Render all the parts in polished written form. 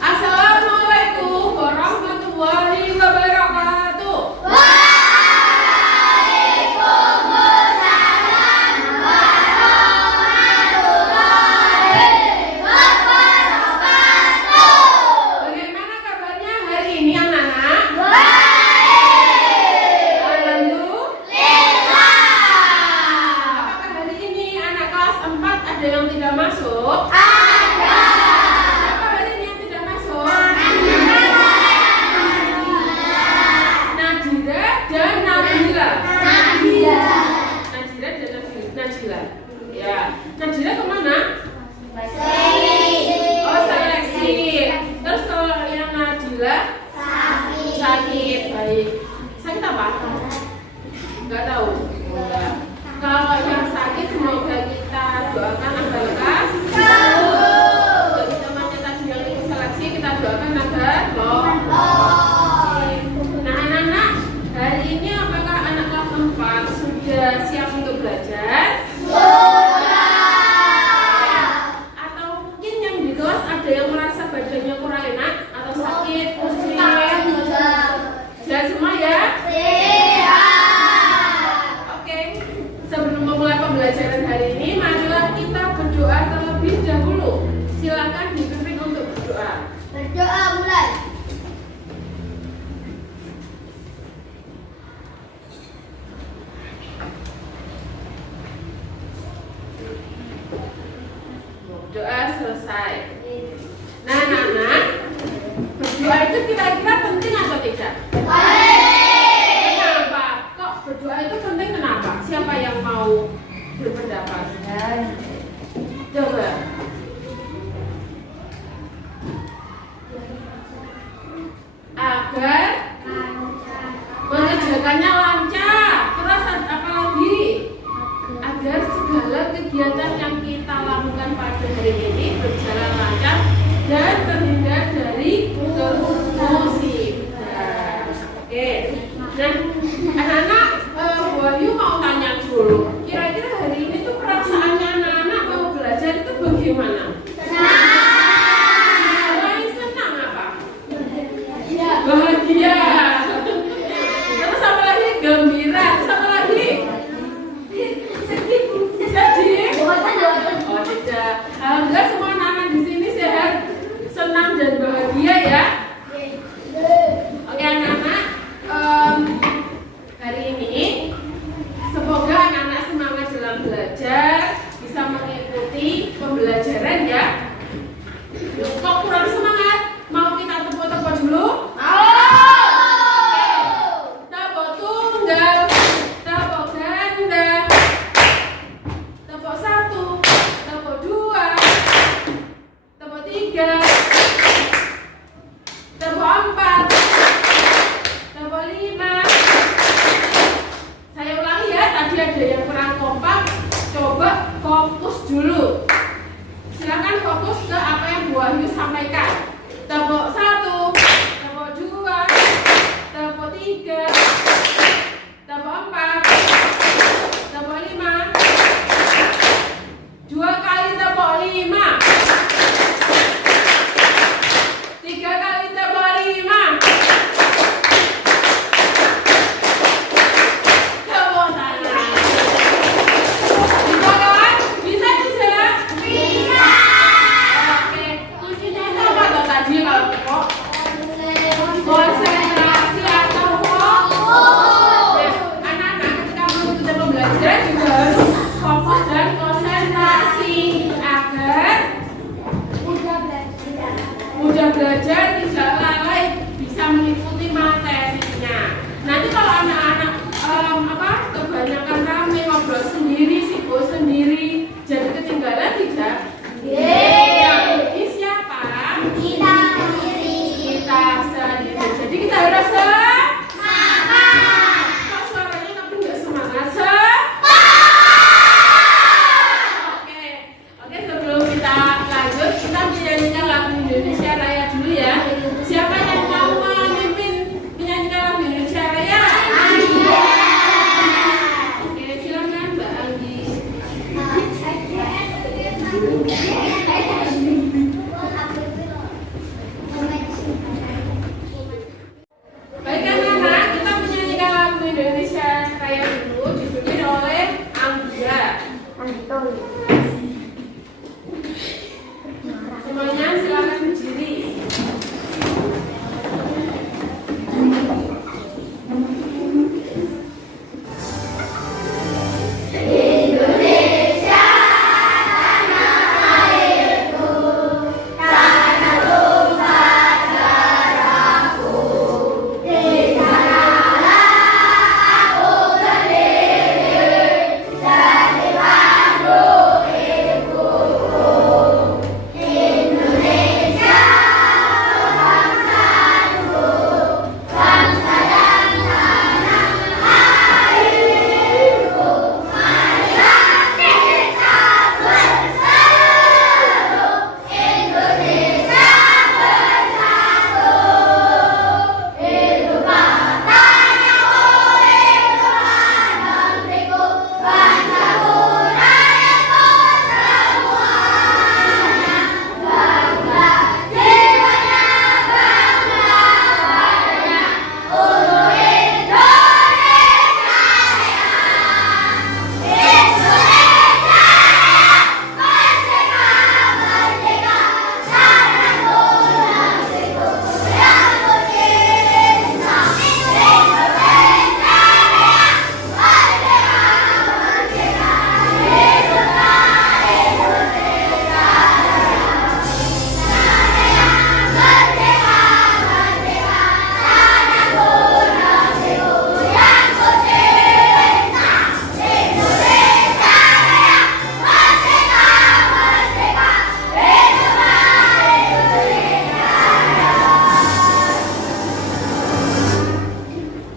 Assalamualaikum warahmatullahi wabarakatuh. Waalaikumsalam warahmatullahi wabarakatuh. Bagaimana kabarnya hari ini anak-anak? Baik. Alhamdulillah. Apakah hari ini anak kelas 4 ada yang tidak masuk? Najila kemana? Oh, seleksi. Terus kalau yang Najila sakit. Baik. Sakit apa? Enggak tahu. Enggak. Kalau yang sakit semoga kita doakan agar lekas. Bagi temannya tadi yang ikut seleksi kita doakan agar lolos. Nah, anak-anak, hari ini apakah anak kelas 4 sudah siap untuk belajar? Ada yang merasa badannya kurang enak atau sakit, pusing? Sudah semua ya? Oke, sebelum memulai pembelajaran hari ini, marilah kita berdoa terlebih dahulu. Silakan dipimpin untuk berdoa. Berdoa mulai. Doa selesai. Nah, anak-anak, berdoa itu kira-kira penting atau tidak? Kenapa? Kok berdoa itu penting kenapa? Siapa yang mau berpendapat? Coba. Agar mengerjakannya lancar. Terus apa lagi? Agar segala kegiatan yang kita lakukan pada hari ini berjalan lancar dan terhindar dari musibah. Oke. Nah, anak-anak, Wahyu mau tanya dulu. Kira-kira hari ini tuh perasaannya anak-anak mau belajar itu bagaimana? Selain senang apa? Bahagia. Terus apa lagi? Gembira. Terus apa lagi? Sedih. Oh tidak. Alhamdulillah semua anak-anak di sini sehat, senang dan bahagia ya. Oke anak-anak, hari ini semoga anak-anak semangat dalam belajar, bisa mengikuti pembelajaran ya. Kok kurang semangat? Mau kita tepuk-tepuk dulu? Tepuk tunggal, tepuk ganda, tepuk 1, tepuk 2, tepuk 3, tepuk 4, tepuk 5. Saya ulangi ya, tadi ada yang kurang kompak. Coba fokus dulu. Silakan fokus ke apa yang Bu Wahyu sampaikan. Tepuk 1, tepuk 2, tepuk 3, tepuk 4, tepuk 5. 2 kali tepuk 5. 3 kali tepuk 5. Tepuk tangan. Bisa kan? Bisa? Oke, kuncinya apa? sudah belajar tidak lalai bisa mengikuti materinya. Nanti kalau anak-anak kebanyakan rame ngobrol sendiri, sibuk sendiri, jadi ketinggalan tidak? Yang ini siapa? Kita sendiri. Kita sendiri. Jadi kita harus Semangat. kok suaranya tapi nggak semangat Oke, sebelum kita lanjut, kita menyanyikan lagu Indonesia Raya dulu ya. Siapa yang mau memimpin menyanyikan lagu Indonesia Raya? Oke, silakan Mbak Anggi. Baik anak-anak, kita menyanyikan lagu Indonesia Raya dulu, dipimpin oleh Anggia. Semuanya silakan berdiri.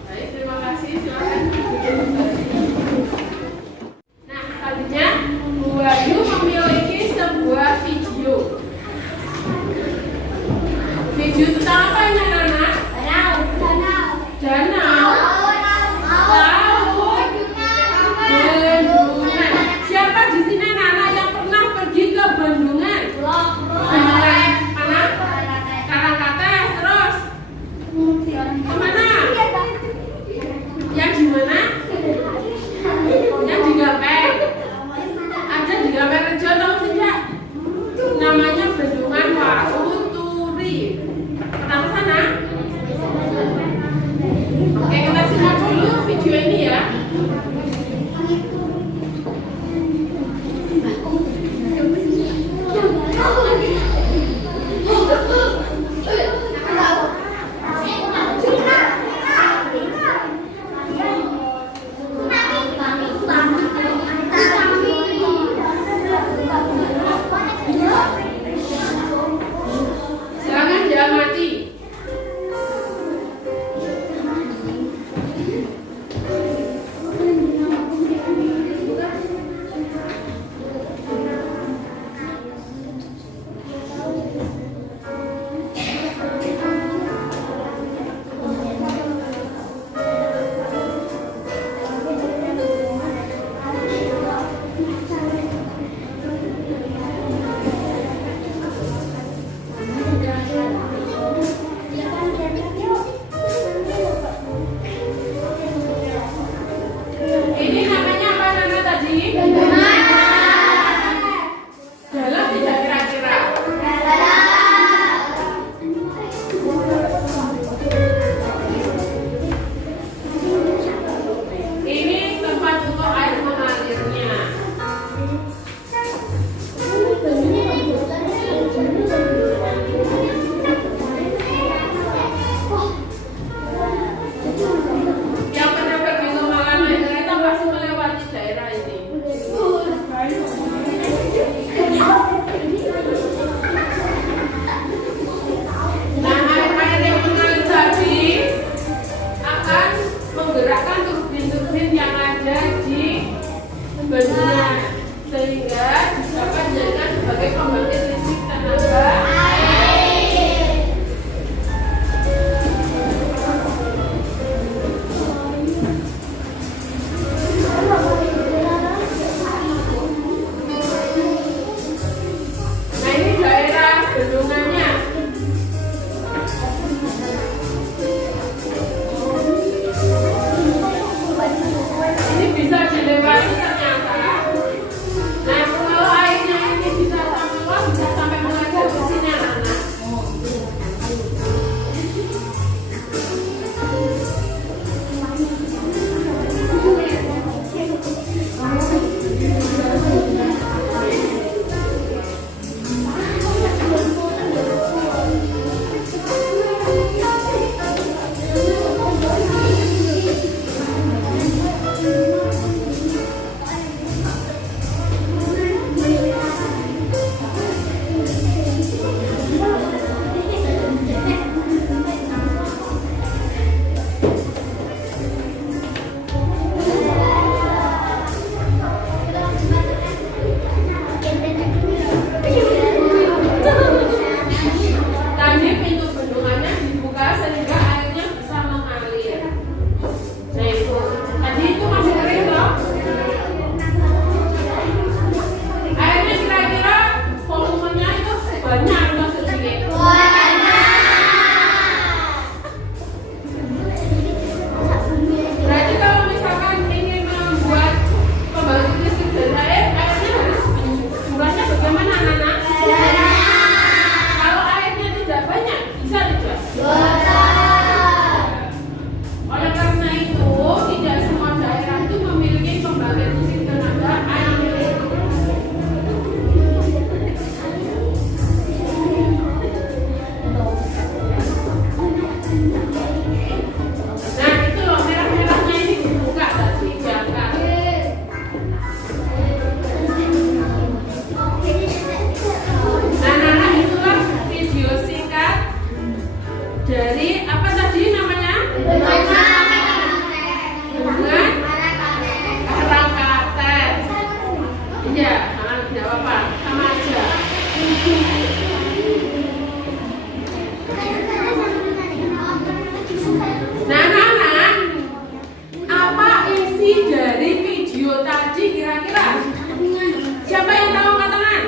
Baik, terima kasih. Silakan duduk kembali. Nah, selanjutnya Bu Wahyu memiliki sebuah video. Video tentang apa ini anak-anak? Danau. Laut. Bendungan. Siapa di sini anak-anak yang pernah pergi ke bendungan? Bendungan mana? Karangkates, terus kemana? Yang di mana? Yang di Gampeng. Ada di Gampeng Rejo tahu tidak? Namanya Bendungan Watuturi. Pernah ke sana? dari apa tadi namanya? Bendungan Karangkaten. Iya, tidak apa-apa, sama aja. Nah, apa isi dari video tadi kira-kira? Siapa yang tahu angkat tangan?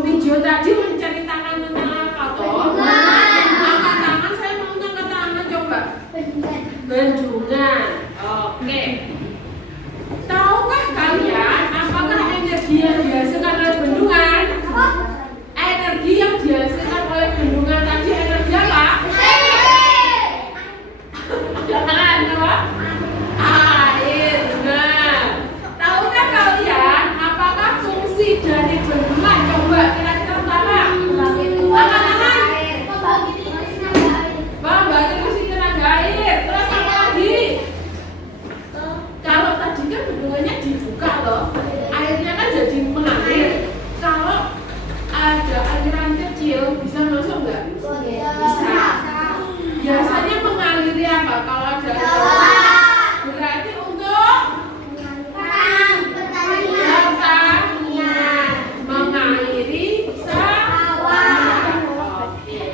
Video tadi menceritakan tentang apa toh? Angkat tangan, saya mau angkat tangan coba. Bendungan. Oke. Tahukah kalian apakah energi yang dihasilkan oleh bendungan? Energi yang dihasilkan oleh bendungan tadi energi apa? Jangan apa? Air. Benar. Tahukah kalian apakah fungsi dari bendungan? Coba kira-kira apa? Angkat tangan. Membagi fungsi tenaga air. Terus apa lagi? Kalau tadi kan bendungannya dibuka loh, airnya kan jadi mengalir. Kalau ada aliran kecil bisa masuk nggak? Bisa. Biasanya mengaliri apa? Kalau ada berarti untuk pertanian, mengairi sawah. Oke.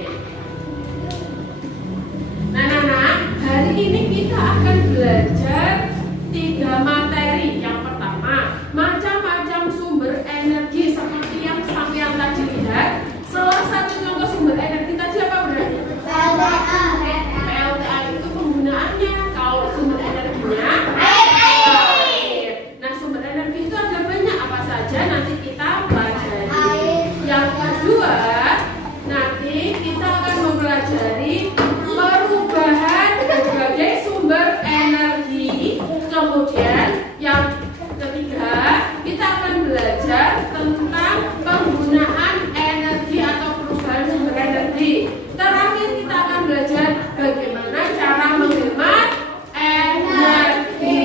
Nah, hari ini kita akan belajar 3 materi. Yang pertama, macam-macam sumber energi seperti yang sampean tadi lihat. Salah satu contoh sumber energi tadi apa berarti? PLTA itu penggunaannya. Kalau sumber energinya air. Nah, sumber energi itu ada banyak, apa saja nanti kita pelajari. Yang kedua, nanti kita akan mempelajari perubahan berbagai sumber energi. Kemudian yang ketiga, kita akan belajar tentang penggunaan energi atau perubahan sumber energi. Terakhir kita akan belajar bagaimana cara menghemat energi.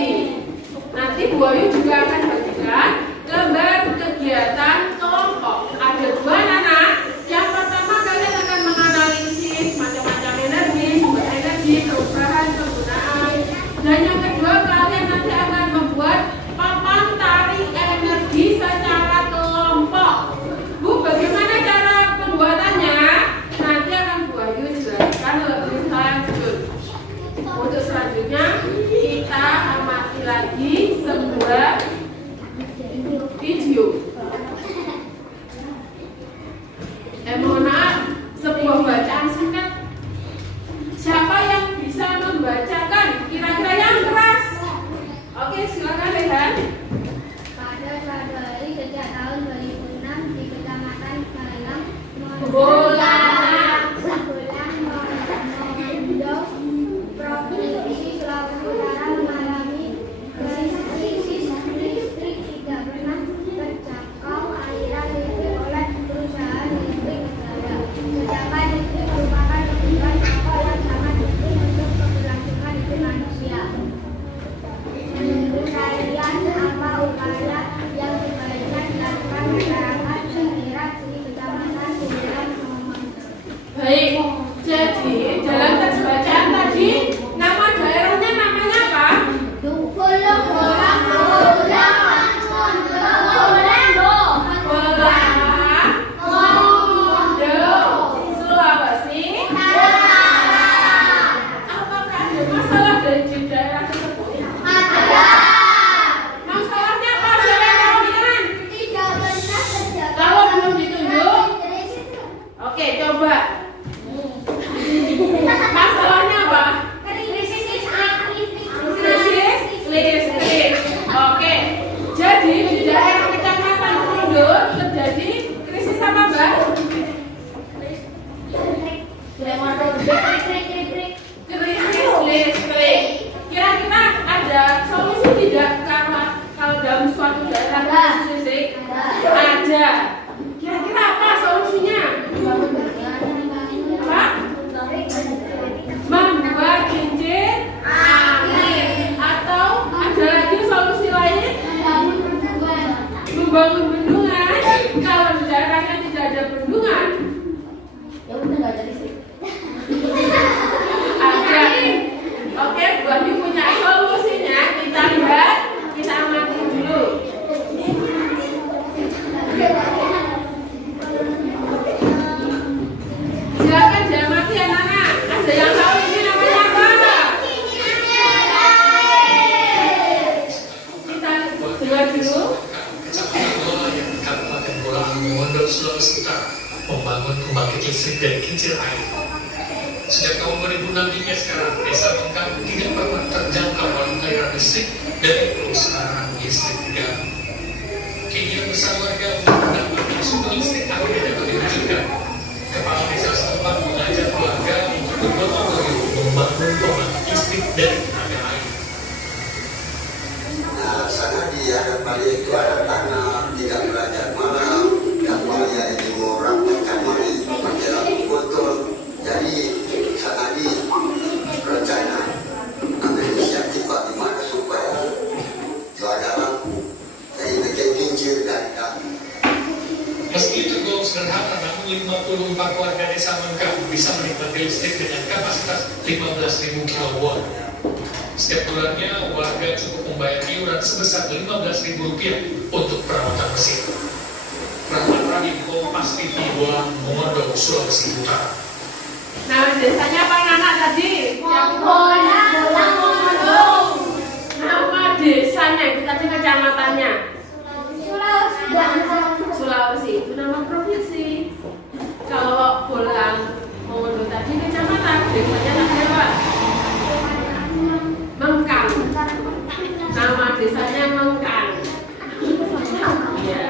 Nanti Bu Ayu juga akan bagikan lembar kegiatan kelompok. Ada 2 anak. Yang pertama kalian akan menganalisis macam-macam energi, sumber energi, perubahan penggunaan. Dan yang kedua kalian nanti akan membuat papan tarik energi secara kelompok. Bu, bagaimana cara pembuatannya? Nanti akan Bu Ayu jelaskan lebih lanjut. Untuk selanjutnya kita amati lagi sebuah video. Mohon maaf, sebuah bacaan singkat. Siapa yang bisa membacakan? Kira-kira yang keras. Oke, silakan Rehan. Pada suatu hari sejak tahun 2006 di Kecamatan Balang, Bola. Provinsi Sulawesi Utara mengalami krisis listrik tidak pernah terjangkau aliran listrik oleh perusahaan listrik negara. Sedangkan listrik merupakan kebutuhan pokok yang sangat penting untuk keberlangsungan hidup manusia. Menurut kalian, apa upaya yang sebaiknya dilakukan masyarakat sekitar di Kecamatan Balang? Baik, jadi dalam teks bacaan tadi nama daerahnya namanya apa? Sulawesi. Apakah ada masalah di daerah tersebut? Masalahnya apa? Siapa yang tahu dengan? Kalau belum ditunjuk, oke, coba. Masalahnya apa? Krisis listrik. Oke. Jadi di daerah Kecamatan Pundut terjadi krisis apa, Mbak? Krisis listrik. Kira-kira ada solusi tidak kalau dalam suatu daerah krisis listrik? Ada. Kira-kira apa solusinya? Utara membangun pembangkit listrik dari kincir air. Sejak tahun 2006 hingga sekarang, Desa Mengkang tidak pernah terjangkau oleh aliran listrik dari perusahaan listrik negara. Keinginan besar warga untuk mendapatkan sumber listrik akhirnya dapat diwujudkan. Kepala desa setempat mengajak warga untuk bergotong royong membangun pembangkit listrik dari tenaga air. Nah, sana di adat Bali itu ada tanah tidak belajar malam dan Bali ini orang kamari pakai lampu botol. Jadi sana di rencana ambil inisiatif bagaimana supaya ada lampu dari negeri kincir dan Meski tergolong sederhana, namun 54 warga desa Mengkang bisa menikmati listrik dengan kapasitas 15.000 kW. Setiap bulannya, warga cukup membayar iuran sebesar Rp15.000 untuk perawatan mesin. Rahmat Rahim, Kompas TV, Mongondo, Sulawesi Utara. Nah, desanya apa anak tadi? Nama desanya, itu tadi kecamatannya. Sulawesi, itu nama provinsi. Kalau Bolang, Mongondo tadi kecamatan, desanya namanya apa? Mengkang. Nama desanya Mengkang. Iya.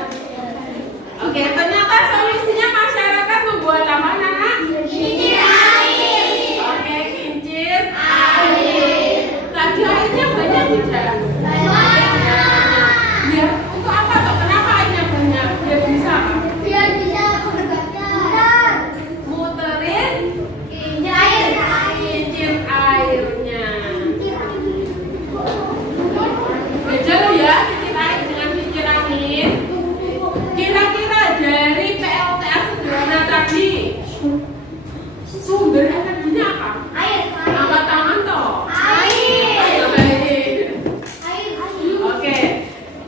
Oke, ternyata solusinya masyarakat membuat apa, Nana? Kincir air. Oke, kincir air. Tadi airnya banyak tidak? Ya, untuk apa toh? Kenapa airnya banyak? Biar bisa apa? Biar bisa berbakar. Muterin kincir airnya. Beda loh ya, kincir air dengan kincir angin. Kira-kira dari PLTA sederhana tadi, sumber energinya apa? Air. Angkat tangan toh. Air. Oke.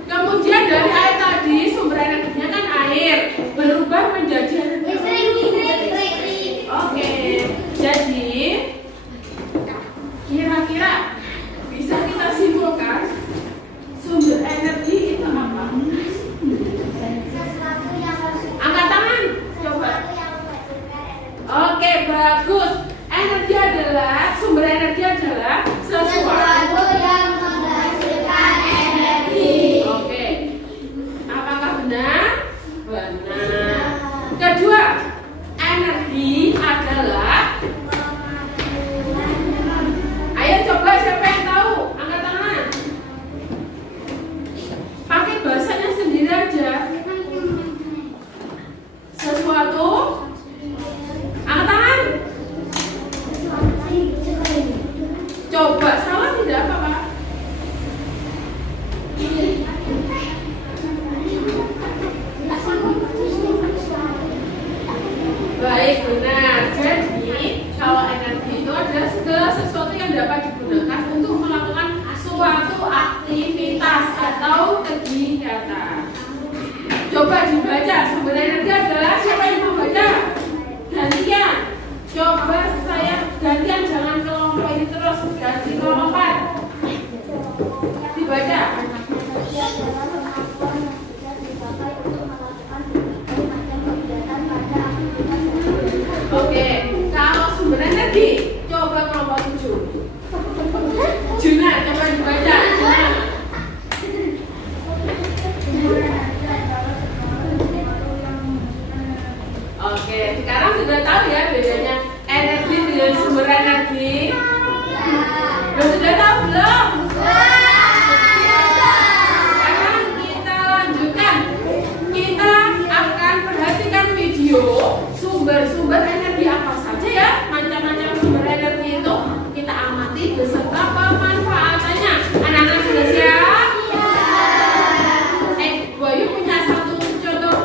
Kemudian dari air tadi sumber energinya kan air berubah menjadi energi. Listrik. Oke. Jadi kira-kira bisa kita simpulkan sumber energi itu apa? Sesuatu yang harus Angkat tangan. Coba. Oke, bagus. Energi adalah sumber energi adalah sesuatu. yang menghasilkan energi. Oke. Apakah benar? Benar. Kedua, energi adalah. Ayo coba siapa yang tahu? Angkat tangan. Pakai bahasanya sendiri aja. Sesuatu. Angkat tangan. Coba salah tidak apa-apa. Baik, benar. Jadi, kalau energi itu adalah segala sesuatu yang dapat digunakan untuk melakukan suatu aktivitas atau kegiatan. Coba dibaca, sumber energi adalah siapa yang membaca? Gantian. Coba saya gantian, jangan kelompok ini terus, ganti kelompok. Dibaca. Oke, kalau sumber energi, coba kelompok 7. Juna, coba dibaca. Juna. Oke, sekarang sudah tahu ya bedanya energi dengan sumber energi. Sudah tahu belum? Sekarang kita lanjutkan. Kita akan perhatikan video sumber-sumber energi apa saja ya, macam-macam sumber energi itu kita amati beserta pemanfaatannya. Anak-anak sudah siap? Bayu punya satu contoh.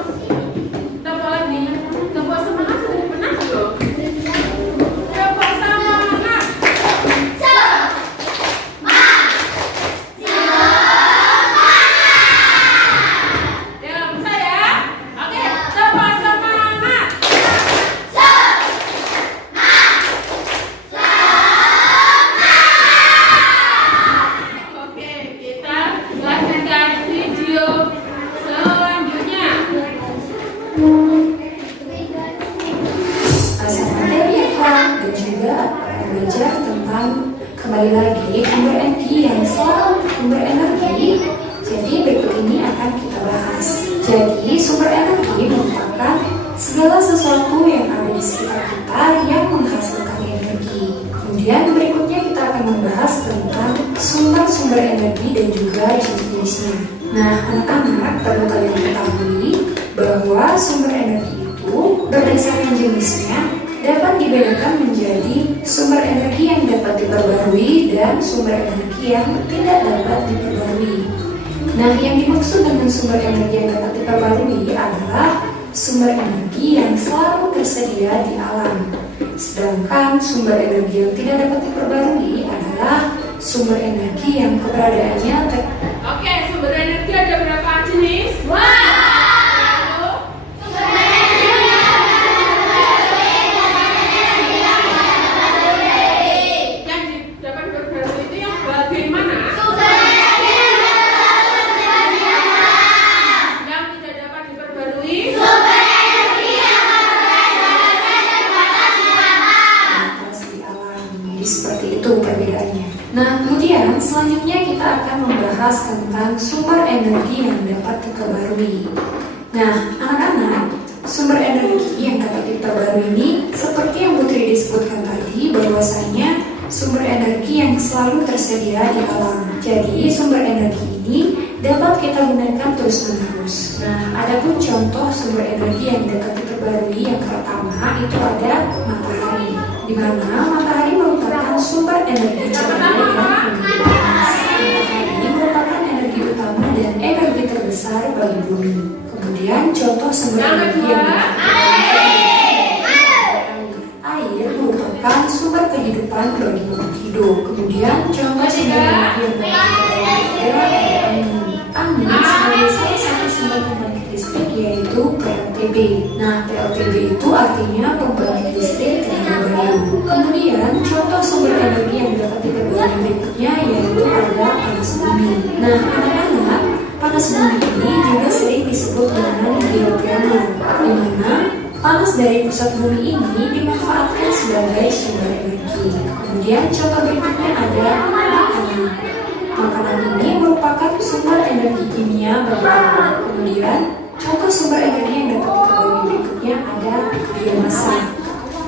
Tepuk lagi. Tepuk semangat sudah pernah belum? Tepuk semangat. kembali lagi sumber energi yang selalu berenergi. Jadi berikut ini akan kita bahas. Jadi sumber energi merupakan segala sesuatu yang ada di sekitar kita yang menghasilkan energi. Kemudian berikutnya kita akan membahas tentang sumber-sumber energi dan juga jenis-jenisnya. Nah, anak-anak perlu kalian ketahui bahwa sumber energi itu berdasarkan jenisnya dapat dibedakan menjadi sumber energi yang dapat diperbarui dan sumber energi yang tidak dapat diperbarui. Nah, yang dimaksud dengan sumber energi yang dapat diperbarui adalah sumber energi yang selalu tersedia di alam. Sedangkan sumber energi yang tidak dapat diperbarui adalah sumber energi yang keberadaannya Oke, sumber energi ada berapa jenis? Seperti itu perbedaannya. Nah, kemudian selanjutnya kita akan membahas tentang sumber energi yang dapat diperbarui. Nah, anak-anak, sumber energi yang dapat diperbarui ini seperti yang Putri disebutkan tadi, bahwasanya sumber energi yang selalu tersedia di alam. Jadi, sumber energi ini dapat kita gunakan terus-menerus. Nah, adapun contoh sumber energi yang dapat diperbarui yang pertama itu ada matahari, di mana matahari merupakan sumber energi cahaya dan energi panas. Matahari merupakan energi utama dan energi terbesar bagi bumi. Kemudian contoh sumber energi yang dapat air merupakan sumber kehidupan bagi makhluk hidup. Kemudian contoh sumber energi yang dapat adalah angin. Angin sebagai salah satu sumber pembangkit listrik yaitu PLTB. Nah, PLTB itu artinya pembangkit listrik tenaga bayu. Kemudian contoh sumber energi yang dapat diperbarui berikutnya yaitu ada panas bumi. Nah, anak-anak, panas bumi ini juga sering disebut dengan geothermal, di mana panas dari pusat bumi ini dimanfaatkan sebagai sumber energi. Kemudian contoh berikutnya ada makanan. Makanan ini merupakan sumber energi kimia bagi tubuh. Kemudian contoh sumber energi yang dapat diperbarui berikutnya ada biomasa.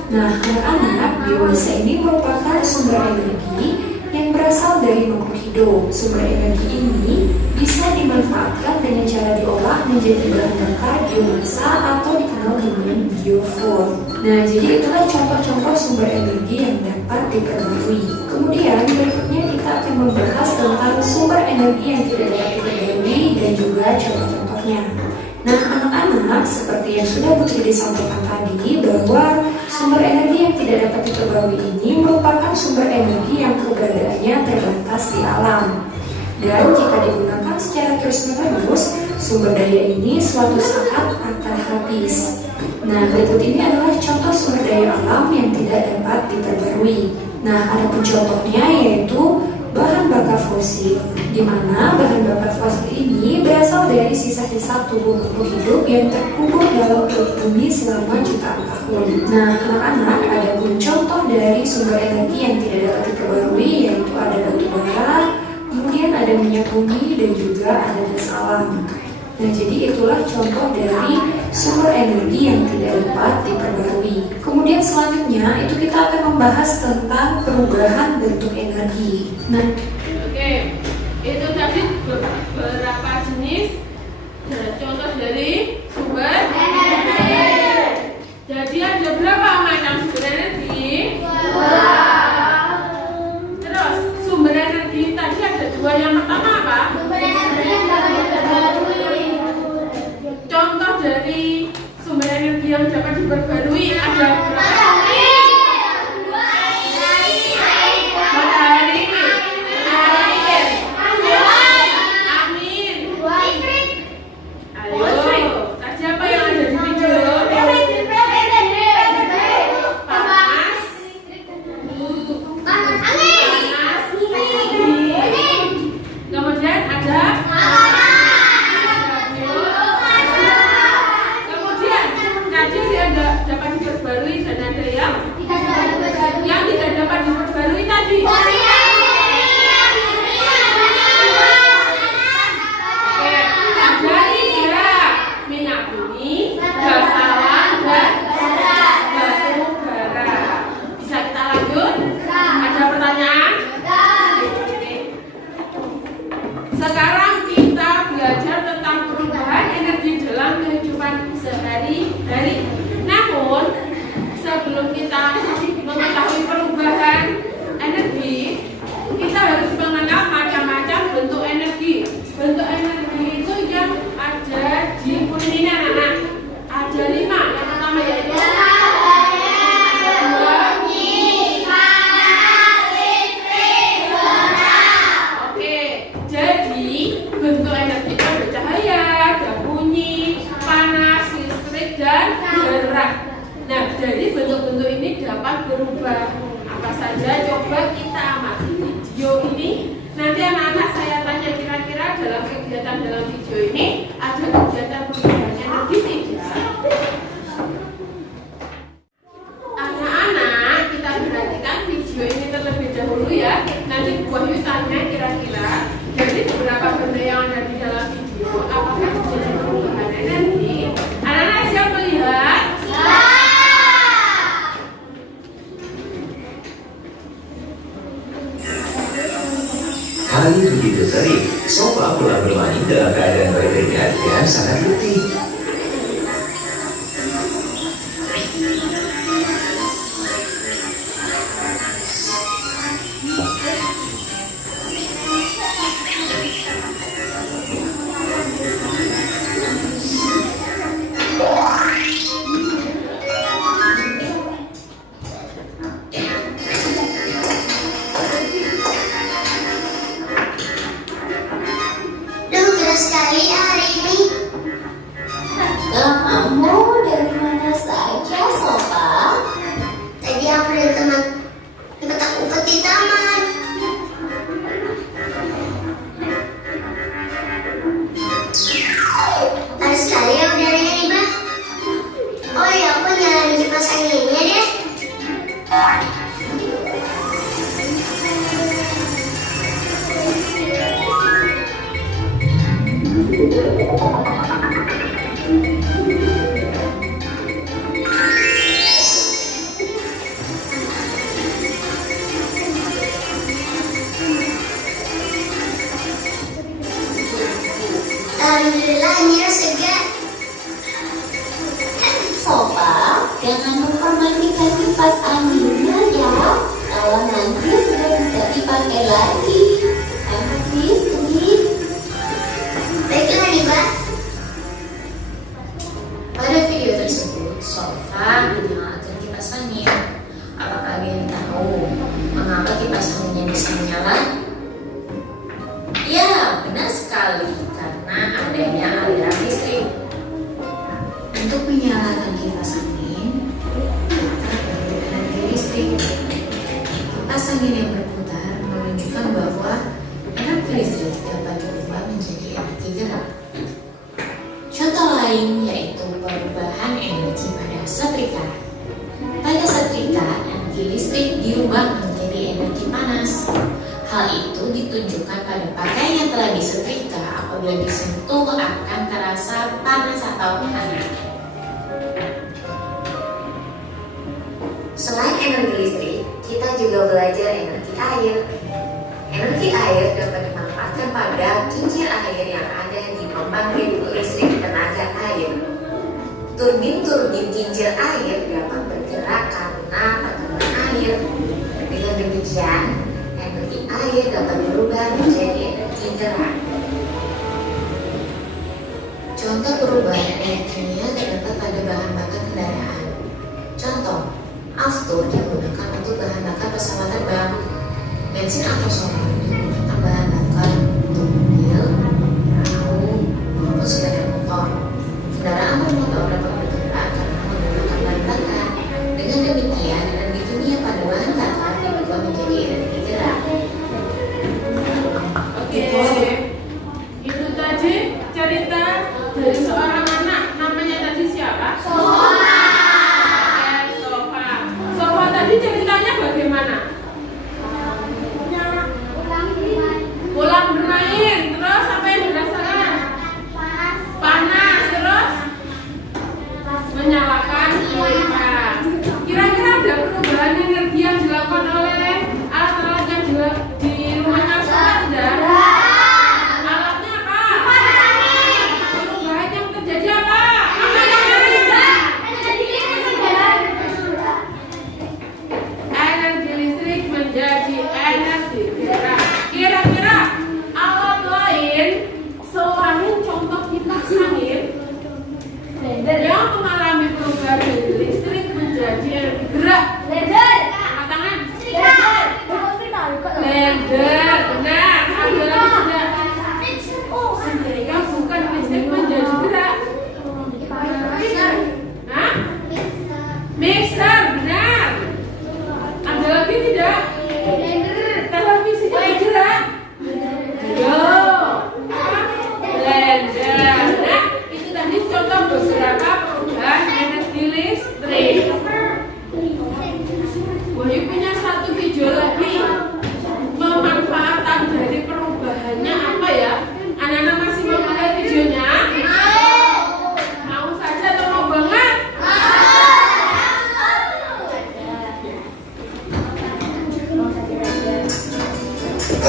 Nah, anak-anak, biomasa ini merupakan sumber energi yang berasal dari makhluk hidup. Sumber energi ini bisa dimanfaatkan dengan cara diolah menjadi bahan bakar biomasa atau dikenal dengan biofuel. Nah, jadi itulah contoh-contoh sumber energi yang dapat diperbarui. Kemudian berikutnya kita akan membahas tentang sumber energi yang tidak dapat diperbarui dan juga contoh-contohnya. Nah, anak-anak, seperti yang sudah Putri disampaikan tadi, bahwa sumber energi yang tidak dapat diperbarui ini merupakan sumber energi yang keberadaannya terbatas di alam. Dan jika digunakan secara terus-menerus, sumber daya ini suatu saat akan habis. Nah, berikut ini adalah contoh sumber daya alam yang tidak dapat diperbarui. Nah, ada contohnya yaitu bahan bakar fosil, di mana bahan bakar fosil ini berasal dari sisa-sisa tubuh makhluk hidup yang terkubur dalam perut bumi selama jutaan tahun. Nah, anak-anak, ada pun contoh dari sumber energi yang tidak dapat diperbarui yaitu ada batu bara, kemudian ada minyak bumi dan juga ada gas alam. Nah, jadi itulah contoh dari sumber energi yang tidak dapat diperbarui. Kemudian selanjutnya itu kita akan membahas tentang perubahan bentuk energi. Nah, oke, itu tadi beberapa jenis contoh dari sumber energi. Jadi ada berapa macam sumber energi? Terus sumber energi tadi ada dua. Yang pertama apa? Sumber energi yang dapat diperbarui. Contoh dari sumber energi yang dapat diperbarui ada berapa? Matahari, air, angin. Ayo, tadi apa yang ada di video? Panas, angin. Kemudian ada dapat diperbarui dan ada yang tidak dapat diperbarui tadi. berubah. Apa saja? Coba kita amati video ini. Nanti anak-anak saya tanya kira-kira dalam kegiatan dalam video ini ada kegiatan perubahan energi tidak? Anak-anak, kita perhatikan video ini terlebih dahulu ya. Nanti Bu Wahyu tanya kira-kira dari beberapa benda yang ada di dalam video, apakah terjadi perubahan energi? Anak-anak siap melihat? Hari begitu terik, Sofa pulang bermain dalam keadaan berkeringat dan sangat letih. Sekali hari ini. Kamu dari mana saja, Sofa? Tadi aku dan teman tempat umpet di taman. Panas sekali ya udaranya nih, Bah. Oh ya, aku nyalain kipas anginnya deh. Alhamdulillah, Nira segar. Sofa, jangan lupa matikan kipas anginnya ya. Kalau nanti sudah tidak dipakai lagi. Listrik. Baiklah nih, Bah. Pada video tersebut, Sofa menyalakan kipas angin. Apakah kalian tahu mengapa kipas anginnya bisa menyala? Ya, benar sekali, karena adanya aliran listrik. Untuk menyalakan kipas angin, kita perlu energi listrik. Kipas angin yang berputar menunjukkan bahwa energi listrik dapat berubah menjadi energi gerak. Contoh lain yaitu perubahan energi pada setrika. Pada setrika, energi listrik diubah menjadi energi panas. Hal itu ditunjukkan pada pakaian yang telah disetrika. Apabila disentuh akan terasa panas atau hangat. Selain energi listrik, kita juga belajar energi air. Energi air dapat dimanfaatkan pada kincir air yang ada di pembangkit listrik tenaga air. Turbin-turbin kincir air dapat bergerak karena tekanan air. Dengan demikian, energi air dapat berubah menjadi energi gerak. Contoh perubahan energi kimia terdapat pada bahan bakar kendaraan. Contoh, aftur digunakan untuk bahan bakar pesawat terbang. Bensin atau solar digunakan bahan bakar untuk mobil, perahu, maupun sepeda motor. Kendaraan bermotor dapat bergerak karena menggunakan bahan bakar. Dengan demikian, energi kimia pada bahan bakar diubah menjadi energi gerak. Oke, itu tadi cerita dari seorang anak. Namanya tadi siapa? Sofa. Sofa tadi ceritanya bagaimana? Ulang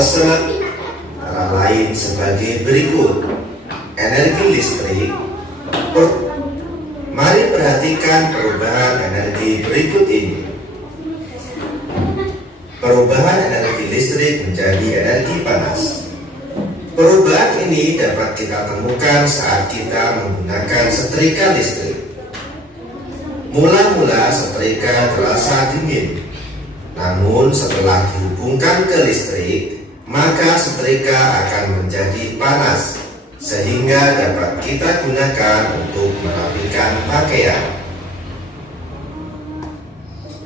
tersebut antara lain sebagai berikut. Energi listrik. Mari perhatikan perubahan energi berikut ini. Perubahan energi listrik menjadi energi panas. Perubahan ini dapat kita temukan saat kita menggunakan setrika listrik. Mula-mula setrika terasa dingin, namun setelah dihubungkan ke listrik, maka setrika akan menjadi panas, sehingga dapat kita gunakan untuk merapikan pakaian.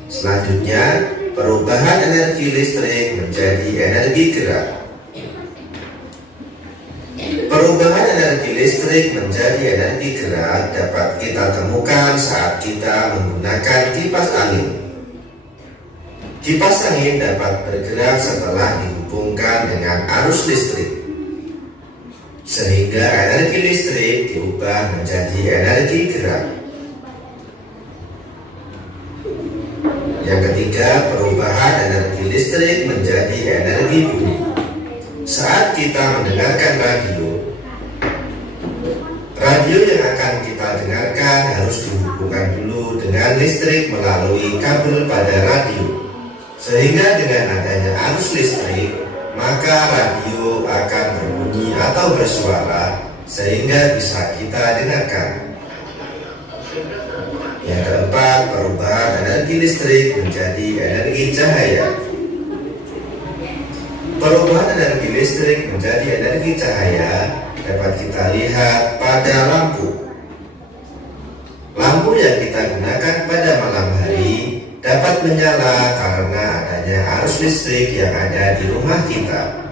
Selanjutnya, perubahan energi listrik menjadi energi gerak. Perubahan energi listrik menjadi energi gerak dapat kita temukan saat kita menggunakan kipas angin. Kipas angin dapat bergerak setelah dihubungkan dengan arus listrik, sehingga energi listrik diubah menjadi energi gerak. Yang ketiga, perubahan energi listrik menjadi energi bunyi. Saat kita mendengarkan radio yang akan kita dengarkan harus dihubungkan dulu dengan listrik melalui kabel pada radio. Sehingga dengan adanya arus listrik, maka radio akan berbunyi atau bersuara sehingga bisa kita dengarkan. Yang keempat, perubahan energi listrik menjadi energi cahaya. Perubahan energi listrik menjadi energi cahaya dapat kita lihat pada lampu. Lampu yang kita gunakan pada malam hari dapat menyala karena adanya arus listrik yang ada di rumah kita.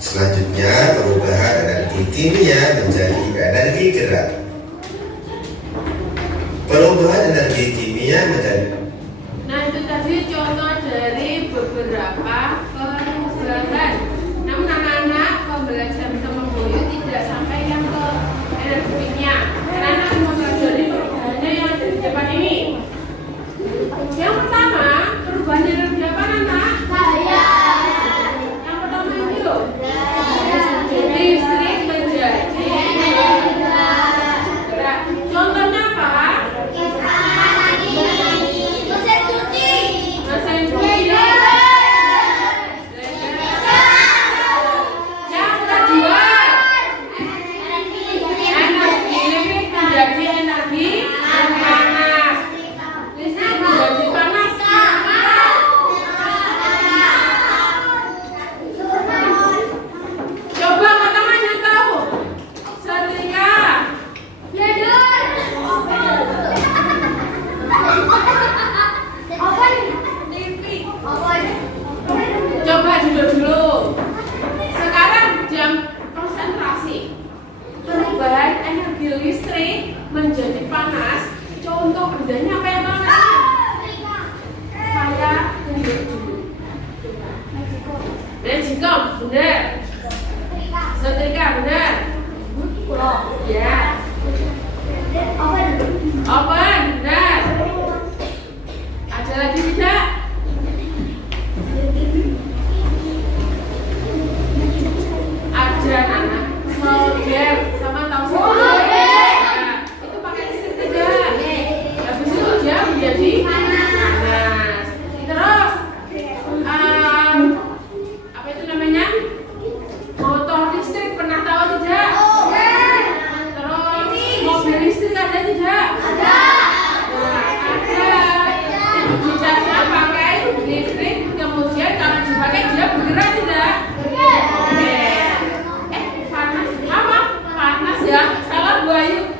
Selanjutnya, perubahan energi kimia menjadi energi gerak. Perubahan energi kimia menjadi. Nah, itu tadi contoh dari beberapa perubahan. Namun anak-anak pembelajaran bersama Boyo tidak sampai yang ke energi kimia. Karena anak mau pelajari perubahannya yang ada di depan ini. Yang pertama, perubahan energi apa anak? Cahaya. Yang pertama itu loh. Listrik menjadi gerak. Contohnya apa? Mesin cuci. Yang kedua, energi listrik menjadi energi panas. Listrik menjadi panas. Coba teman-teman yang tahu. Setrika. Coba dulu. Sekarang jam konsentrasi. Perubahan energi listrik menjadi panas. Contoh bendanya apa yang mana? Saya tunjuk dulu. Magicom, benar. Setrika, benar. Ya. Oven, benar. Ada lagi tidak? Ada anak solder sama tahu solder. Nah, itu pakai listrik tidak? Habis itu dia menjadi panas. Terus apa itu namanya? Motor listrik pernah tahu tidak? Terus mobil listrik ada tidak? Ada. Ada. Itu dicasnya pakai listrik, kemudian kalau dipakai dia bergerak tidak? Oke. Panas. Apa? Panas ya? Salah Bayu.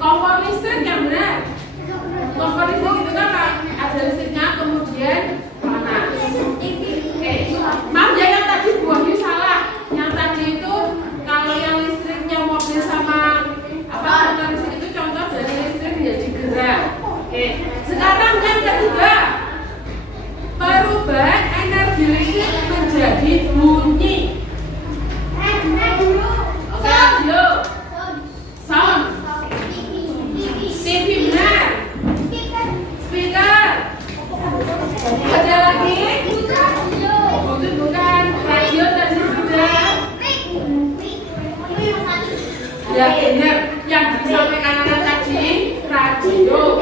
Kompor listrik yang benar. Kompor listrik itu kan ada listriknya kemudian panas. Oke. Maaf ya yang tadi Bu Wahyu salah. Yang tadi itu kalau yang listriknya mobil sama apa motor listrik itu contoh dari listrik menjadi gerak. Oke. Sekarang yang ketiga, perubahan energi listrik menjadi bunyi. Oke, dulu. Sound. TV. radio.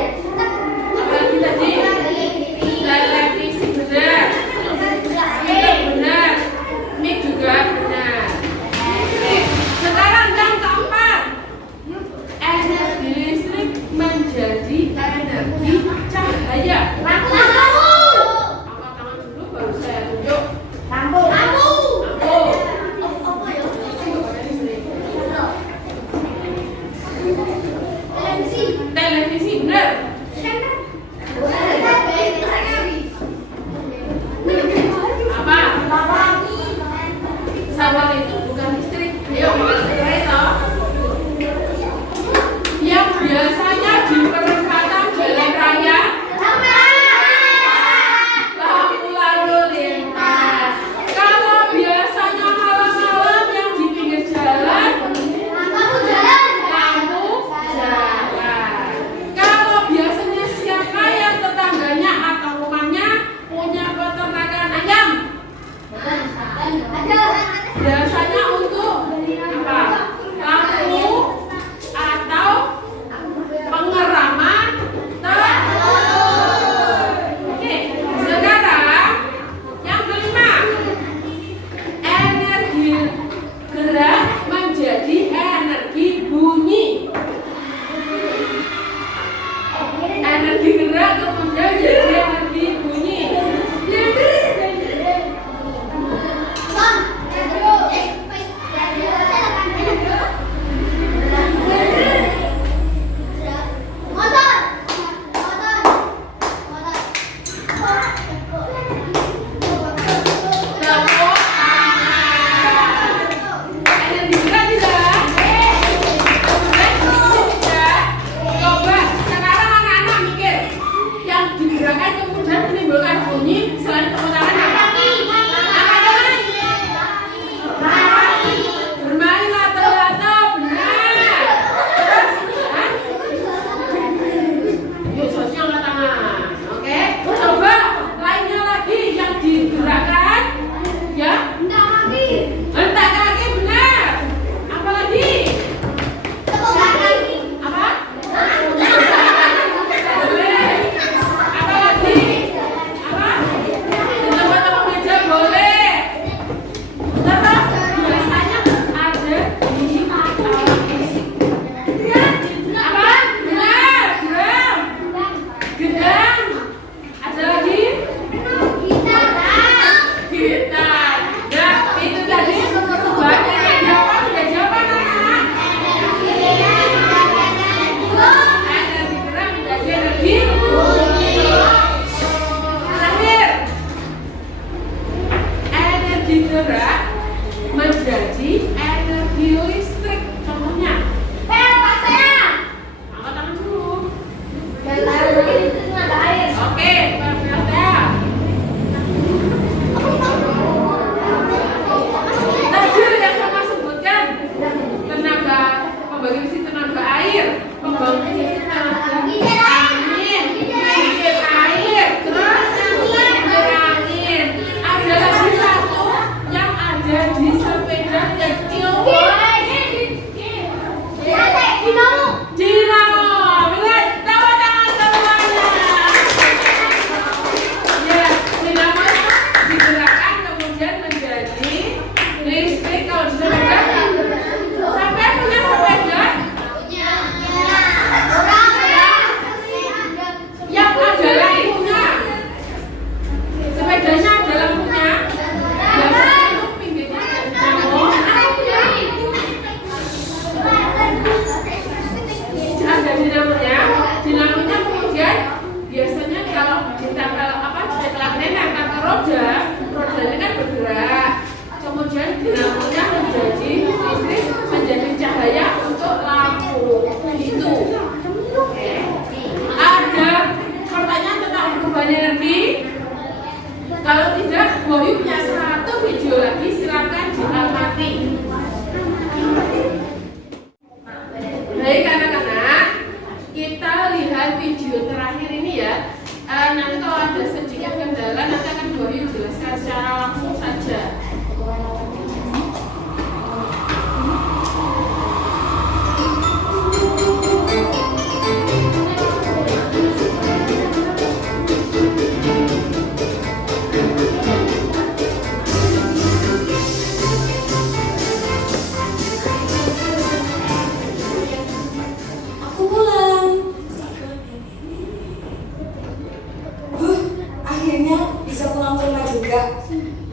Apalagi tadi? Televisi benar. Speaker benar. Mic juga benar. Oke. Sekarang yang keempat. Energi listrik menjadi energi cahaya. Angkat tangan dulu baru saya tunjuk. Lampu. Televisi benar. Apa? Sabar itu bukan listrik. Ayo, kereta. Yang biasanya di perempatan jalan raya. Lampu lalu lintas. Kalau biasanya malam-malam yang di pinggir jalan. Lampu jalan. Kalau biasanya siapa yang tetangganya atau rumahnya punya peternakan ayam? Biasanya untuk apa? Lampu atau pengeraman telur. Oke, sekarang yang kelima, energi gerak menjadi energi bunyi. Energi gerak kemudian jadi energi bunyi. Tepuk tangan. Energi gerak tidak? Tidak. Coba sekarang anak-anak mikir, yang digerakkan kemudian menimbulkan bunyi selain tepuk tangan apa? Bermain lato-lato, benar. Terus, yuk sosnya angkat tangan, oke? Coba lainnya lagi yang digerakkan, ya? Hentak kaki, benar. Apa lagi? Apa? Boleh. Apa lagi? Apa? Di tempat-tempat meja boleh. Terus biasanya ada di alat musik. Apa? Benar. Drum. Gendang. Ada lagi? Gitar. Nah, itu tadi banyak jawaban. Udah jawaban anak-anak. Energi gerak menjadi energi bunyi. Terakhir, energi gerak menjadi energi listrik. Contohnya, angkat tangan dulu. Oke, Pak. Tadi udah sama sebutkan tenaga pembangkit listrik tenaga air, pembangkit listrik tenaga angin, kincir air, terus kincir angin. Ada lagi satu yang ada di sepeda kecil. Dinamo. Bila tepuk tangan semuanya. Ya, dinamo itu digerakkan kemudian menjadi listrik. Kalau di sepeda, sampai punya sepeda yang ada lampunya. Sepedanya ada lampunya. Biasanya itu pinggirnya ada dinamo. Ada dinamonya. Dinamonya kemudian biasanya kalau ditempel ditempelkan ke roda, rodanya kan bergerak. Kemudian dinamonya menjadi listrik, menjadi cahaya untuk lampu. Itu. Ada pertanyaan tentang perubahan energi? Kalau tidak, Boy punya satu video lagi, silakan diamati. Baik anak-anak, kita lihat video terakhir ini ya. Nanti kalau ada sedikit kendala nanti akan Boy jelaskan secara langsung saja.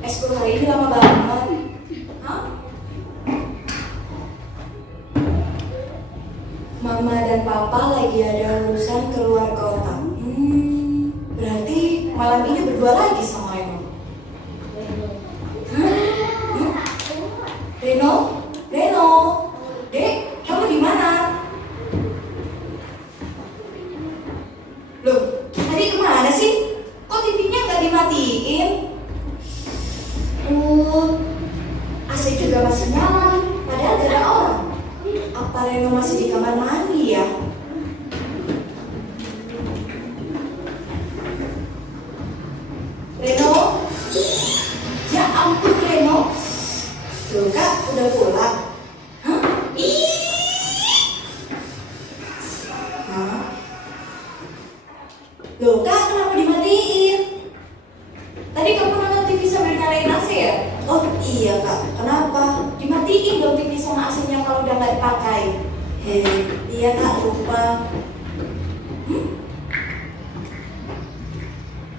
Ekskul hari ini lama banget. Hah? Mama dan Papa lagi ada urusan keluar kota. Berarti malam ini berdua lagi sama Reno. Reno, Dek, kamu di mana? Loh, tadi kemana sih? Kok TV-nya nggak dimatiin? AC juga masih nyala, padahal gak ada orang. Apa Reno masih di kamar mandi ya? Reno? Ya ampun Reno. Loh Kak, udah pulang? Hah? Hah? Loh Kak, kenapa dimatiin? Tadi kamu nonton TV sambil nyalain AC ya? Oh iya Kak, kenapa? Dimatiin dong TV sama AC-nya kalau udah nggak dipakai. Iya Kak, lupa.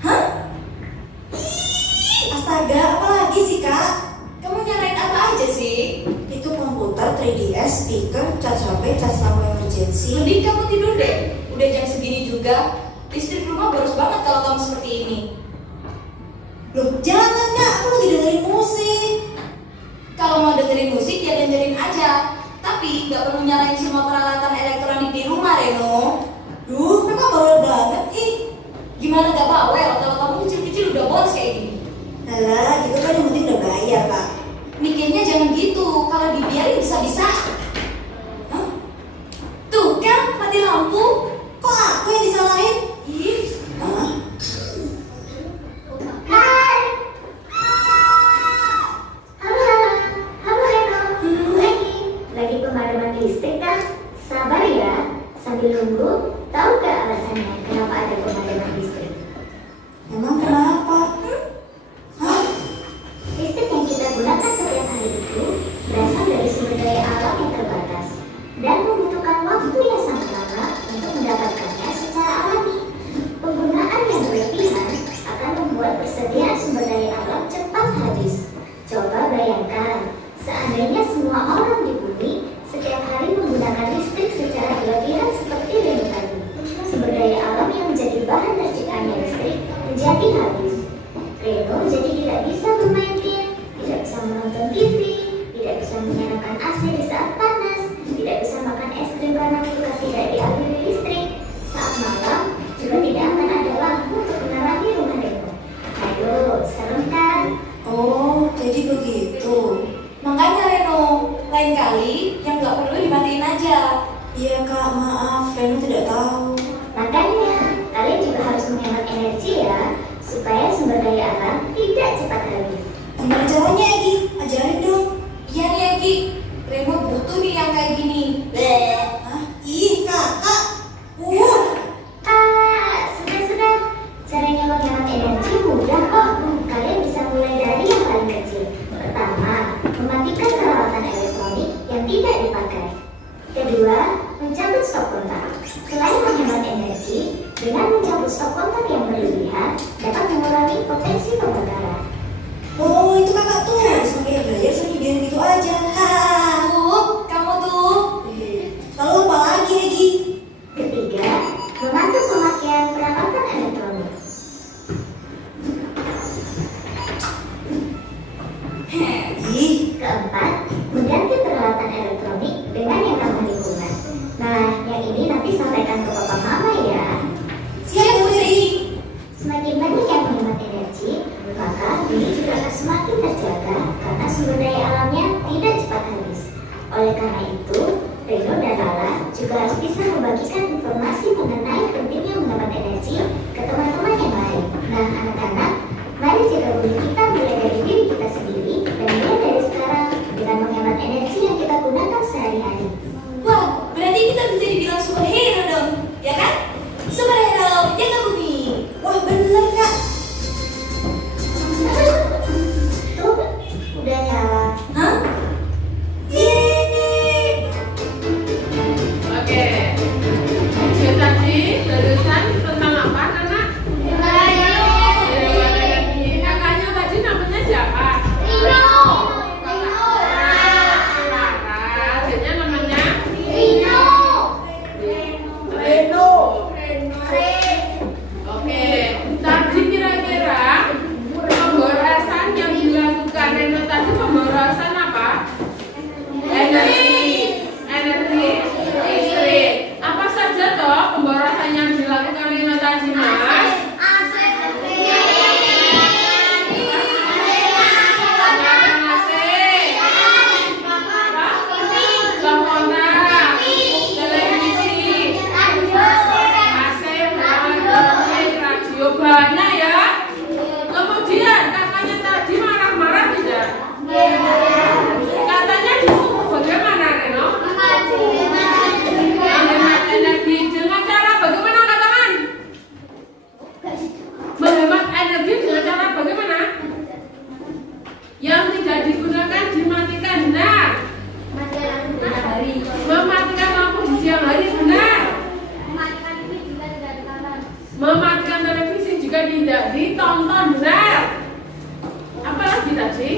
Hah? Astaga, apa lagi sih Kak? Kamu nyalain apa aja sih? Itu komputer, 3DS, speaker, cas HP, cas lampu emergency. Mending kamu tidur deh. Udah jam segini juga. Listrik rumah boros banget kalau kamu seperti ini. Loh, jangan Kak, aku lagi dengerin musik. Kalau mau dengerin musik ya dengerin aja. Tapi gak perlu nyalain semua peralatan elektronik di rumah, Reno. Duh, memang bawel banget. Gimana gak bawel kalau kamu kecil-kecil udah boros kayak gini? Alah, gitu kan yang penting udah bayar, Kak. Mikirnya jangan gitu, kalau dibiarin bisa-bisa. Hah? Tuh kan, mati lampu. Kok aku yang disalahin? Hah? Lagi pemadaman listrik kan? Sabar ya, sambil nunggu. Tahu gak alasannya kenapa ada pemadaman listrik? Emang kenapa? Hah? Listrik yang kita gunakan setiap hari itu berasal dari sumber daya alam yang terbatas dan membutuhkan waktu yang sangat lama untuk mendapatkannya secara alami. Penggunaan yang berlebihan akan membuat persediaan sumber daya alam cepat habis. Coba bayangkan, seandainya semua orang di bumi setiap hari menggunakan listrik secara berlebihan seperti Reno tadi, sumber daya alam yang menjadi bahan terciptanya listrik menjadi habis. Reno jadi tidak bisa bermain game, tidak bisa menonton TV, tidak bisa menyalakan AC di saat panas, tidak bisa makan es krim karena kulkas tidak dialiri listrik. Saat malam juga tidak akan ada lampu untuk menerangi rumah Reno. Aduh, serem kan? Oh, jadi begitu. Makanya Reno, lain kali yang nggak perlu dimatiin aja. Iya Kak, maaf, Reno tidak tahu. Makanya, kalian juga harus menghemat energi ya, supaya sumber daya alam tidak cepat habis. Gimana caranya Egi? Ajarin dong. Iya nih Egi, Reno butuh nih yang kayak gini. Hah? Ih Kakak. Sudah. Caranya menghemat energi mudah kok. Kalian bisa mulai dari yang paling kecil. Pertama, mematikan peralatan elektronik yang tidak dipakai. Kedua, mencabut stop kontak. Selain menghemat energi, dengan mencabut stop kontak yang berlebihan dapat mengurangi potensi pembakaran. Oh, itu Kakak tuh sebagai belajar sendirian gitu aja. Kamu tuh. Lalu apa lagi Egi? Ketiga, memantau pemakaian peralatan elektronik. Keempat, mengganti peralatan elektronik dengan yang ramah lingkungan. Nah, yang ini nanti sampaikan ke papa mama ya. Siap Bu Sri. Semakin banyak yang menghemat energi, maka bumi juga akan semakin terjaga karena sumber daya alamnya tidak cepat habis. Mematikan televisi jika tidak ditonton, benar. Apalagi tadi?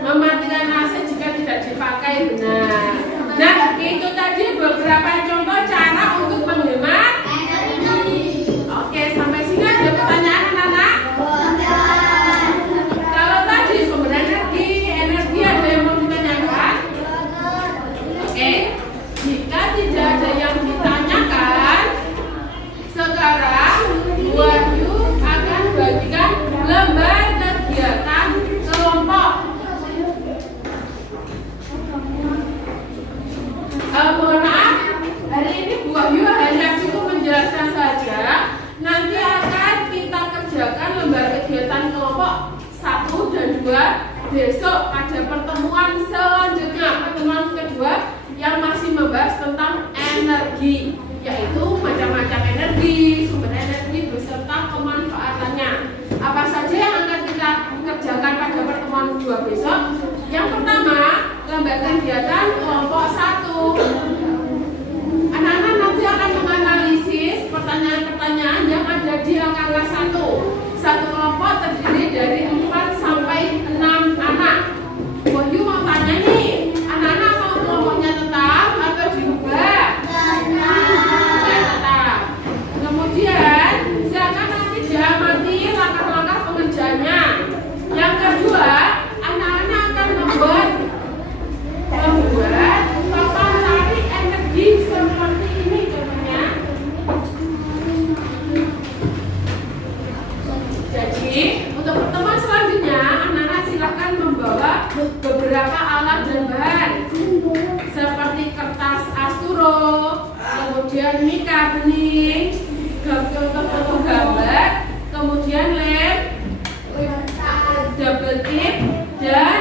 Mematikan AC jika tidak dipakai, benar. Nah, itu tadi beberapa contoh cara untuk menghemat energi. Oke, sampai sini ada pertanyaan anak-anak? Kalau tadi sumber energi ada yang mau ditanyakan? Oke, jika tidak ada yang ditanyakan, sekarang Wahyu akan bagikan lembar kegiatan kelompok. Mohon maaf, hari ini Bu Wahyu hanya cukup menjelaskan saja. Nanti akan kita kerjakan lembar kegiatan kelompok 1 dan 2 besok pada pertemuan selanjutnya, pertemuan kedua yang masih membahas tentang energi, yaitu macam-macam energi, sumber energi beserta pemanfaatannya. Apa saja yang akan kita kerjakan pada pertemuan kedua besok? Yang pertama, lembar kegiatan kelompok 1. Anak-anak nanti akan menganalisis pertanyaan-pertanyaan yang ada di angka 1. Satu kelompok terdiri dari 4 sampai 6 anak. Wahyu mau tanya nih, anak-anak mau kelompoknya tetap atau diubah? Tetap. Kemudian silakan nanti diamati langkah-langkah pengerjaannya. Yang kedua, anak-anak akan membuat papan cari energi seperti ini contohnya. Jadi untuk pertemuan selanjutnya, anak-anak silakan membawa beberapa alat dan bahan seperti kertas asturo, kemudian mika bening, gambar, kemudian lem, double tip, dan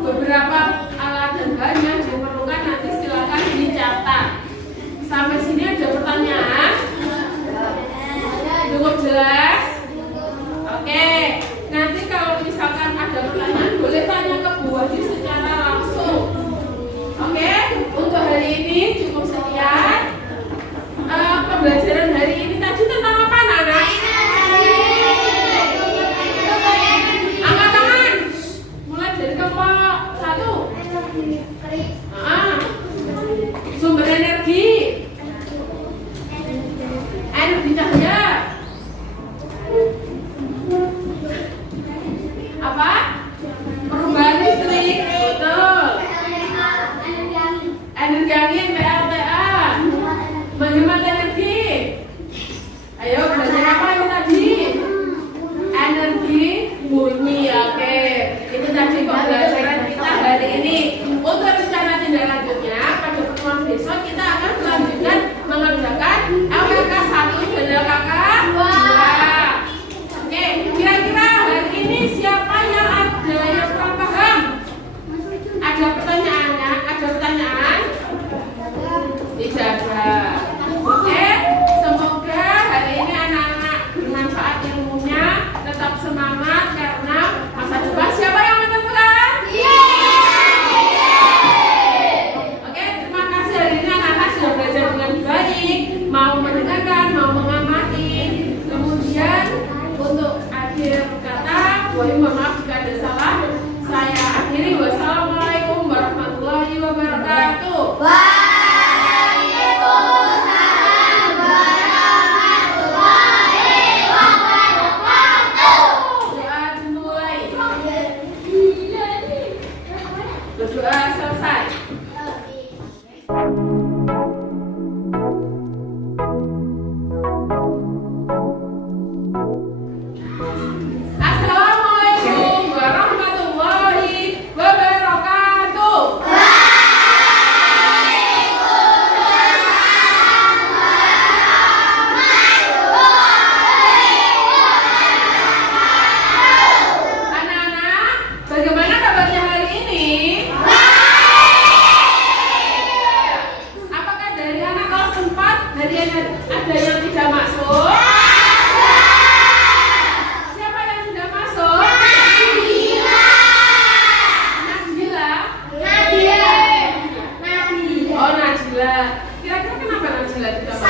beberapa alat dan bahan yang diperlukan nanti silakan dicatat. Sampai sini ada pertanyaan? Cukup jelas? Oke, nanti kalau misalkan ada pertanyaan boleh tanya ke Bu Wahyu secara langsung. Oke, untuk hari ini cukup sekian. Pembelajaran hari ini tadi tentang apa, anak-anak? Angkat tangan. Mulai dari kelompok 1. Sumber energi, energi cahaya, apa? Perubahan listrik, betul. Energi angin, PLTA, menghemat energi. Ayo belajar apa ini tadi? Energi bunyi, oke. Itu tadi pembelajaran kita hari ini. Untuk rencana tindak lanjutnya, pada pertemuan besok kita akan melanjutkan mengerjakan LKK 1 dan LKK 2. Oke, kira-kira hari ini siapa yang ada yang kurang paham? Ada pertanyaannya? Ada pertanyaan? Tidak ada. Oke, semoga hari ini anak-anak bermanfaat ilmunya, tetap semangat karena masa depan siapa yang menentukan? Oke, terima kasih hari ini anak-anak sudah belajar dengan baik, mau mendengarkan, mau mengamati. Kemudian untuk akhir kata, Wahyu mohon maaf jika ada salah. Saya akhiri, wassalamualaikum warahmatullahi wabarakatuh. Berdoa selesai. Assalamualaikum warahmatullahi wabarakatuh. Anak-anak, bagaimana kabarnya hari ini? Apakah dari anak kelas 4 ada yang tidak masuk? Siapa yang sudah masuk? Najila. Oh, Najila. Kira-kira kenapa Najila tidak masuk?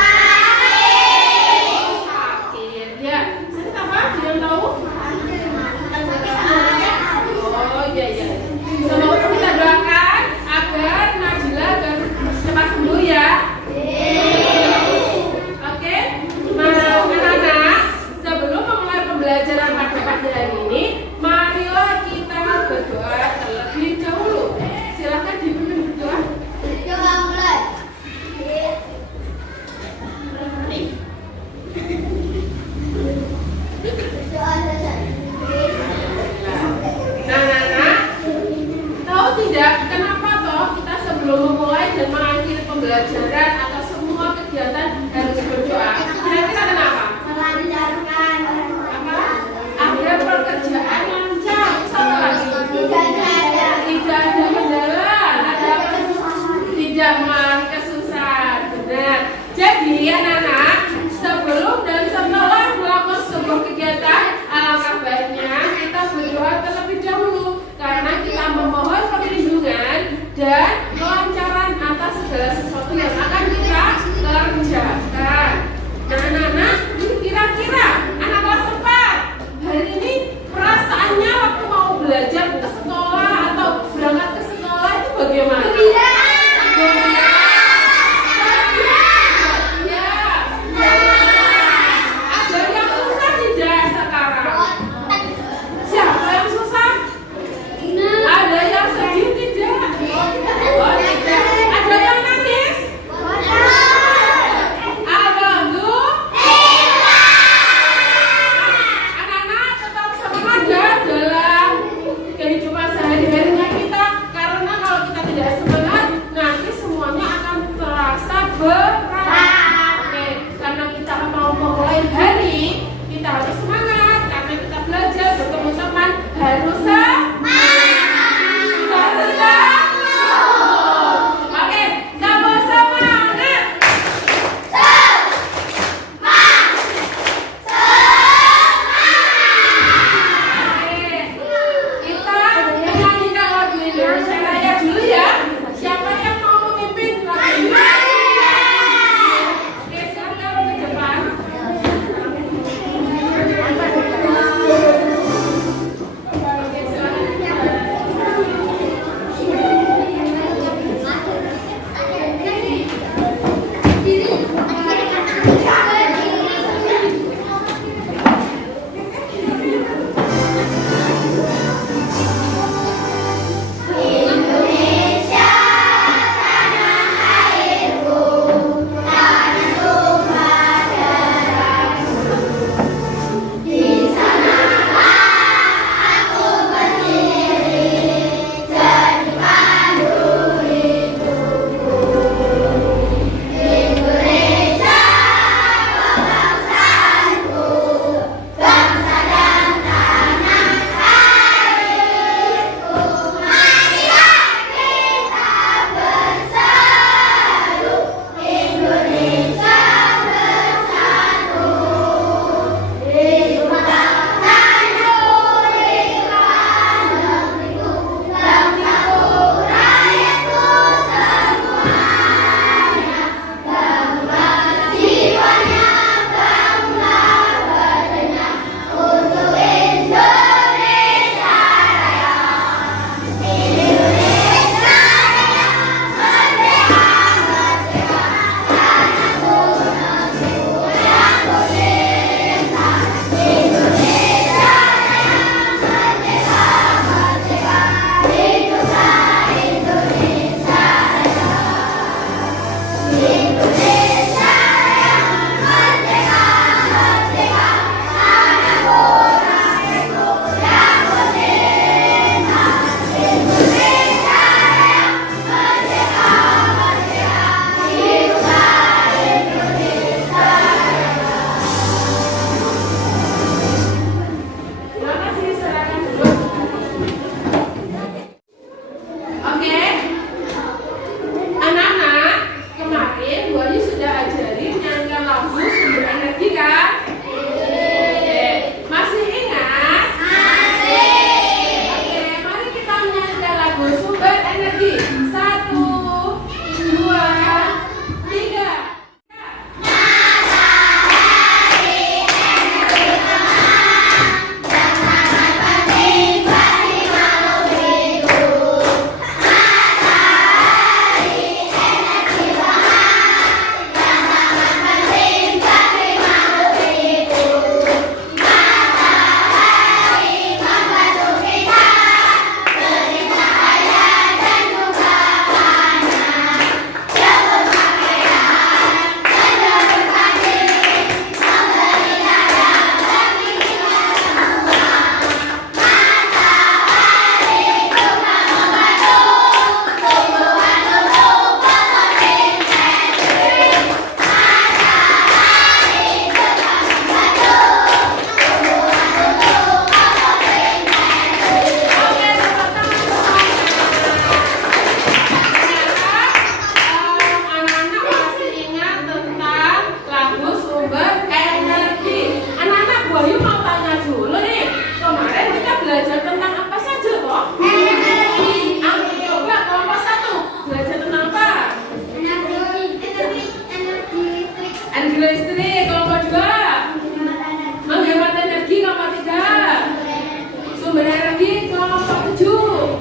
Energi listrik. Kelompok 2. Menghemat energi. Kelompok 3. Sumber energi. Kelompok 7.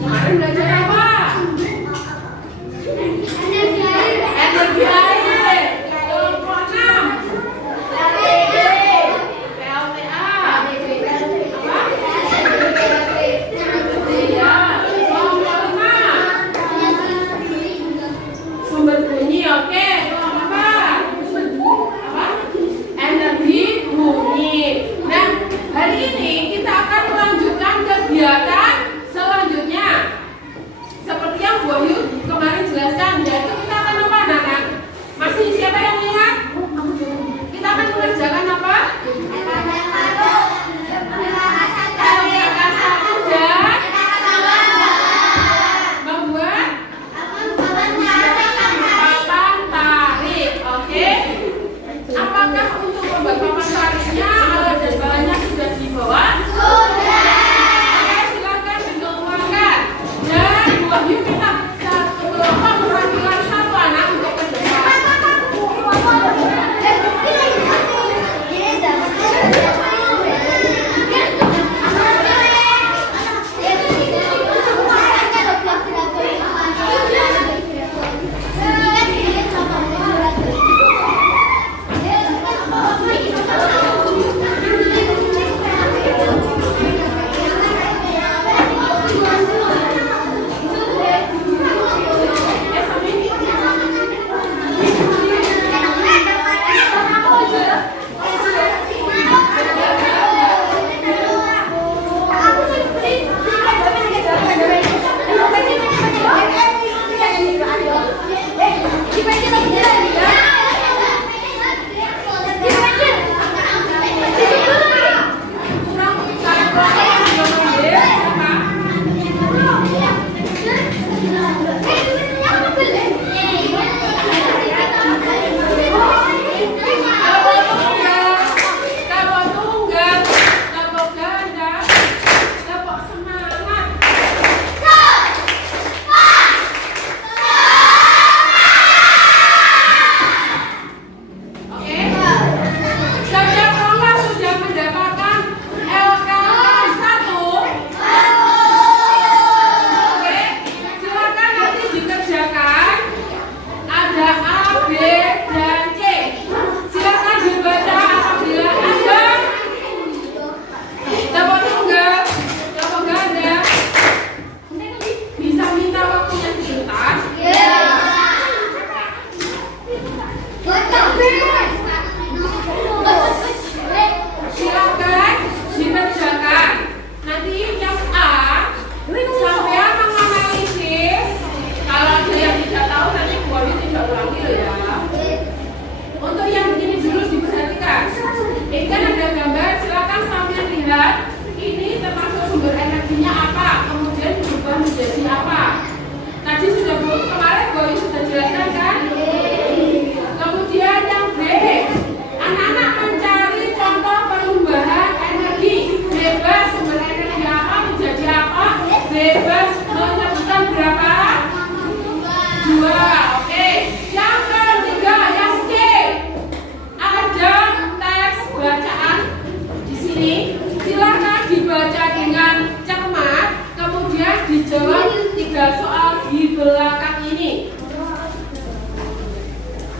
Kemarin belajar apa? Energi air. Kelompok 6. PLTA. Apa? Iya. Kelompok 5. Sumber bunyi. Oke. Kelompok apa? Energi bunyi. Nah, hari ini kita akan melanjutkan kegiatan selanjutnya. Seperti yang Bu Ayu kemarin jelaskan, yaitu kita akan apa, anak-anak? Masih siapa yang ingat? Kita akan mengerjakan apa? LKK 1 dan membuat papan tarik. Oke? Apakah untuk membuat papan tariknya alat dan bahannya sudah dibawa? Sudah. Oke, silakan dikeluarkan. Dan Bu Ayu minta satu kelompok perwakilan satu anak untuk ke depan.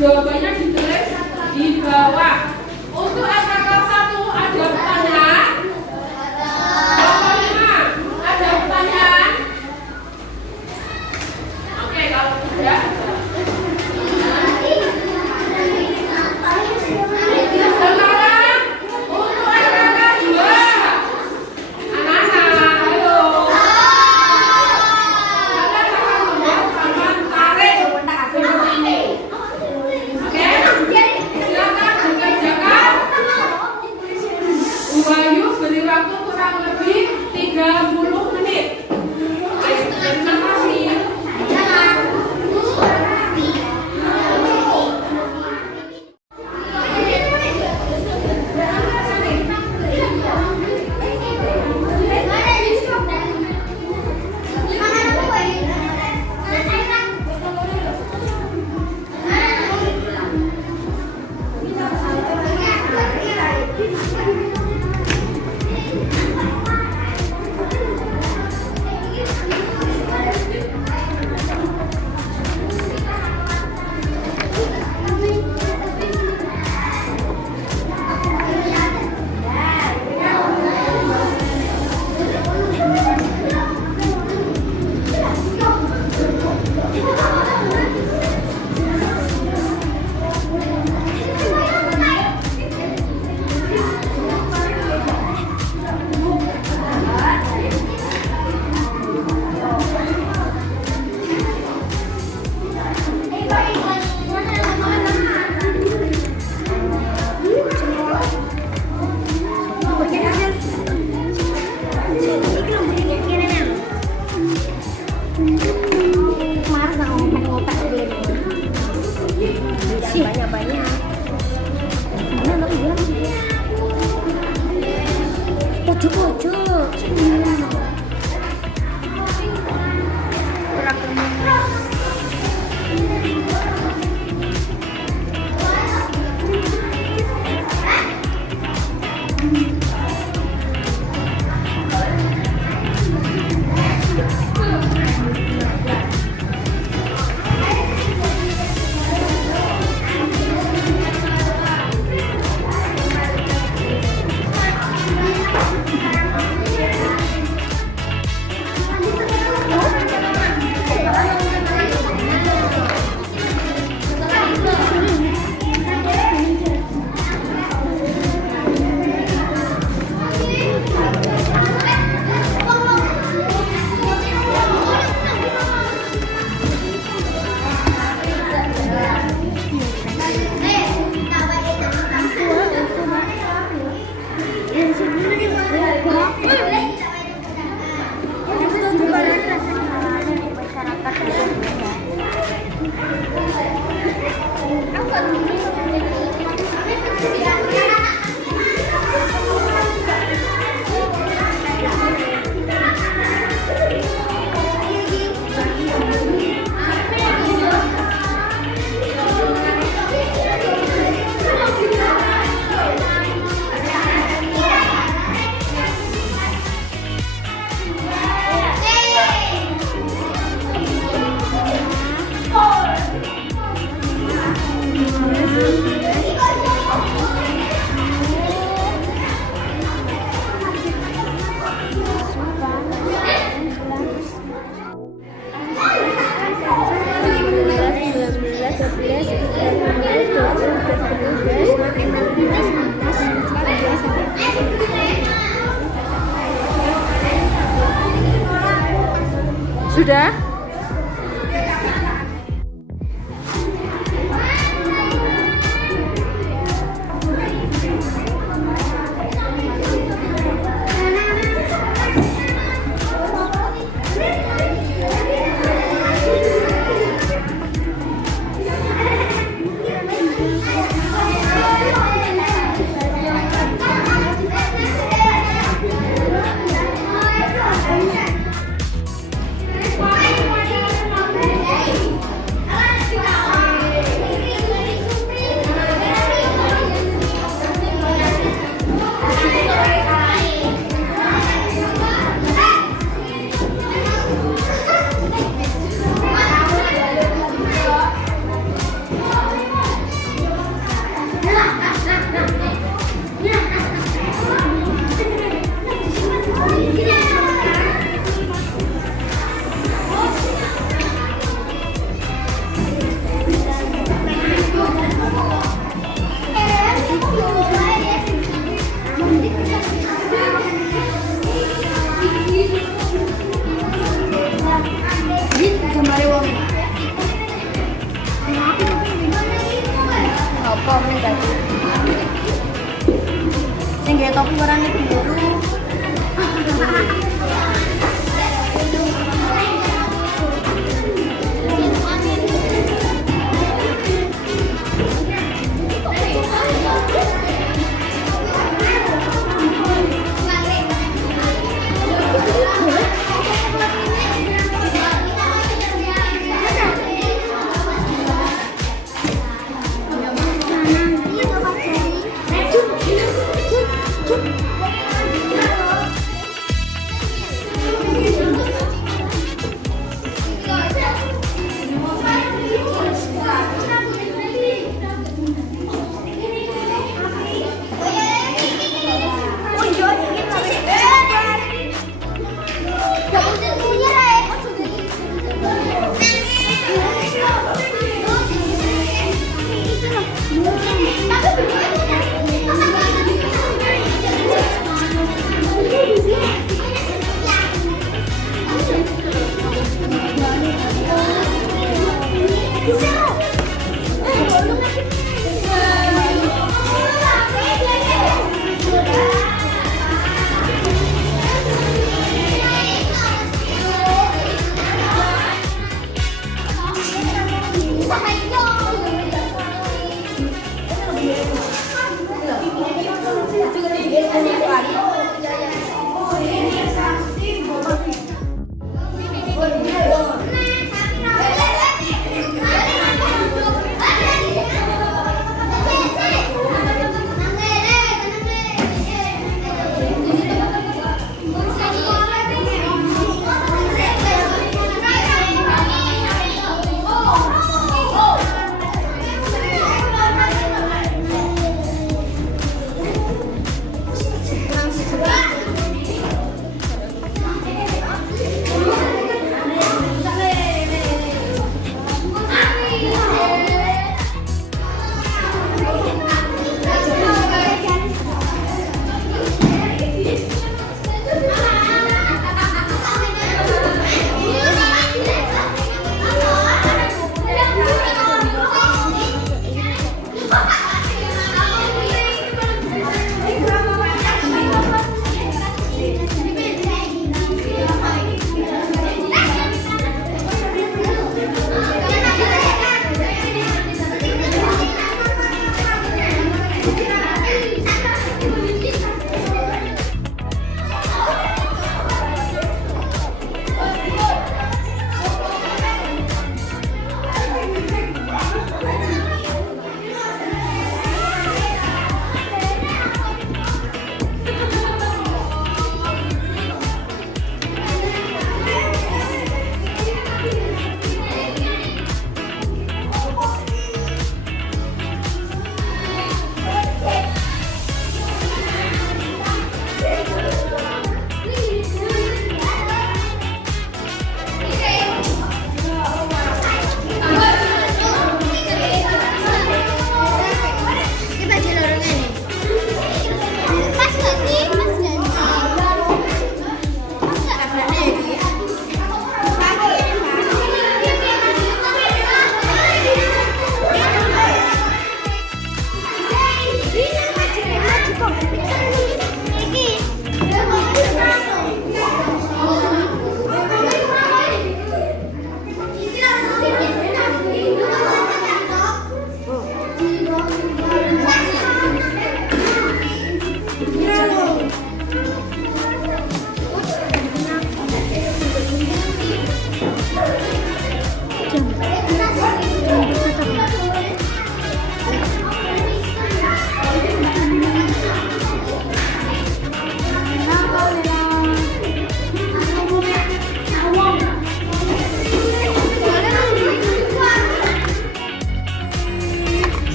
Jawabannya ditulis di bawah. Untuk LKK 1 ada pertanyaan? Kelompok 5 ada pertanyaan? Oke, kalau tidak sekarang untuk LKK 2. Anak-anak, halo. Kalian akan membuat papan tarik seperti ini. Oke, silakan dikerjakan. banyak-banyak. Mana lo bilang? Pojok-pojok. Sudah? Topi warnanya biru. Cuk.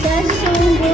Sesungguhnya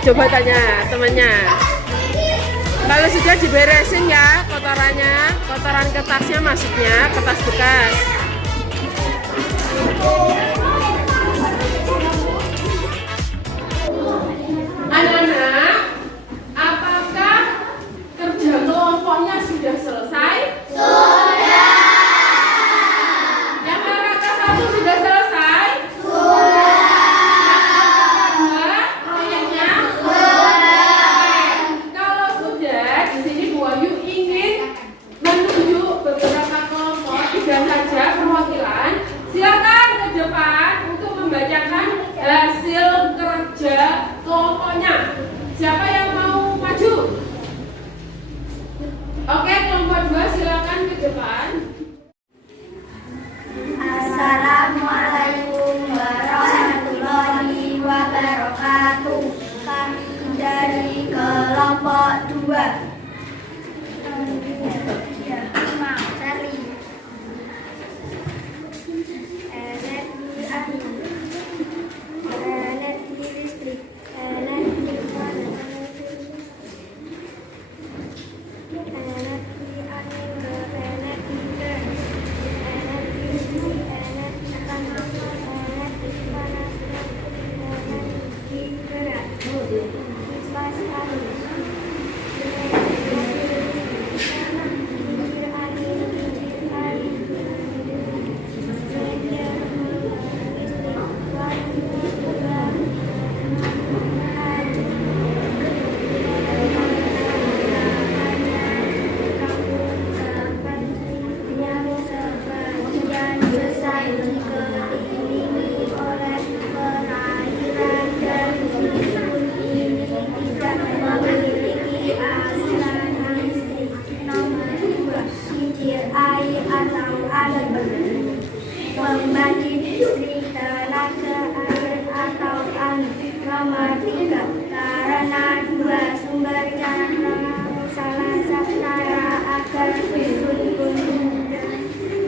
Coba tanya temannya. Kalau sudah diberesin ya kotorannya, kotoran kertasnya maksudnya, kertas bekas. Anak-anak, apakah kerja kelompoknya sudah selesai? Sudah. Yang kakak satu sudah selesai? Sudah. Yang kedua, proyeknya? Sudah. Kalau sudah, di sini Bu Ayu ingin menunjuk beberapa kelompok, 3 saja perwakilan. Silakan ke depan untuk membacakan hasil kerja kelompoknya. Siapa yang mau maju? Oke, kelompok 2 silakan ke depan. Assalamualaikum warahmatullahi wabarakatuh. Kami dari kelompok 2. Sari. Energi angin. Energi listrik. Energi panas. Energi angin ke energi gas. Energi listrik, energi panas, energi panas, energi berat. Kipas angin. Pembangkit listrik tenaga air atau angin. Nomor 3, karena 2 sumbernya salah satu cara agar dusun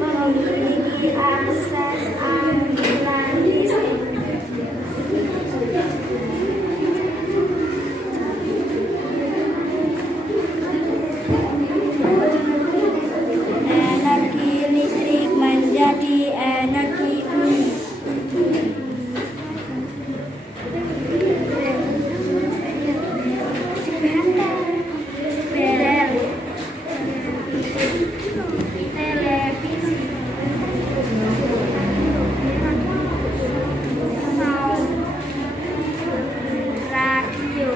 memiliki akses aliran listrik. Energi listrik menjadi energi bumi. Televisi, sound, radio.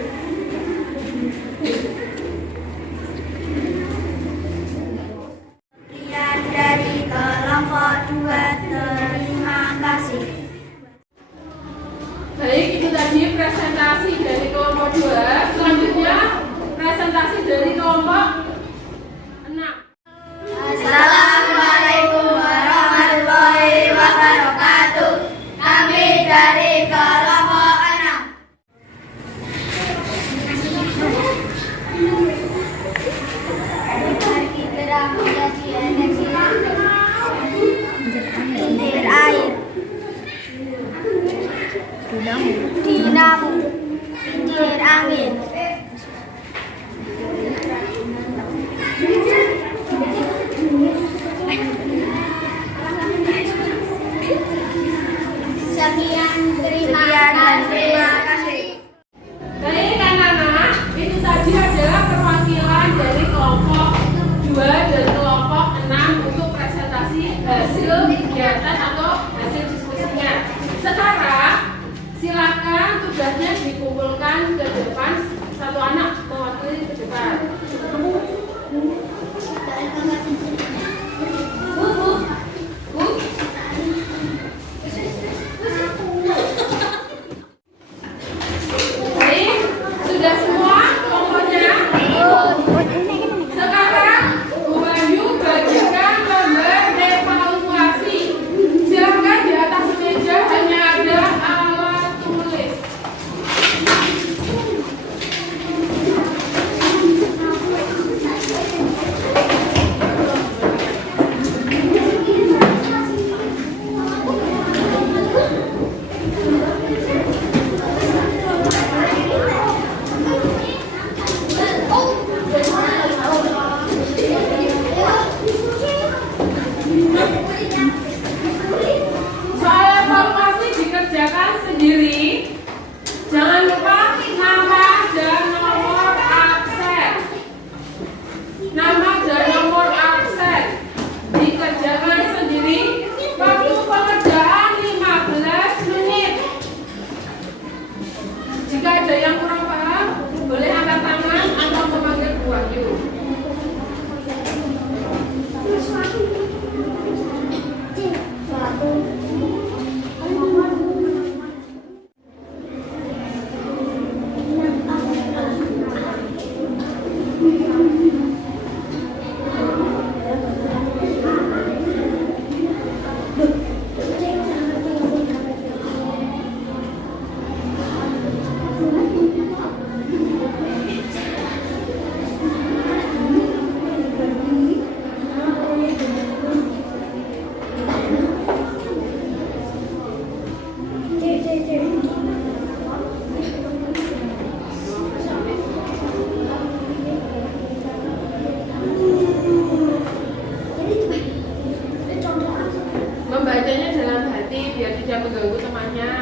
Rian dari kelompok 2, terima kasih. Baik, itu tadi presentasi dari kelompok 2. Selanjutnya presentasi dari kelompok 6. Assalamualaikum warahmatullahi wabarakatuh. Kami dari kelompok 6. Energi gerak menjadi energi kincir air. Dinamo, kincir angin. Sekian, terima kasih. Baik anak-anak, itu tadi adalah perwakilan dari kelompok 2 dan kelompok 6 untuk presentasi hasil kegiatan atau hasil diskusinya. Sekarang silakan tugasnya dikumpulkan ke depan, satu anak mewakili ke depan. Bu. tidak mengganggu temannya.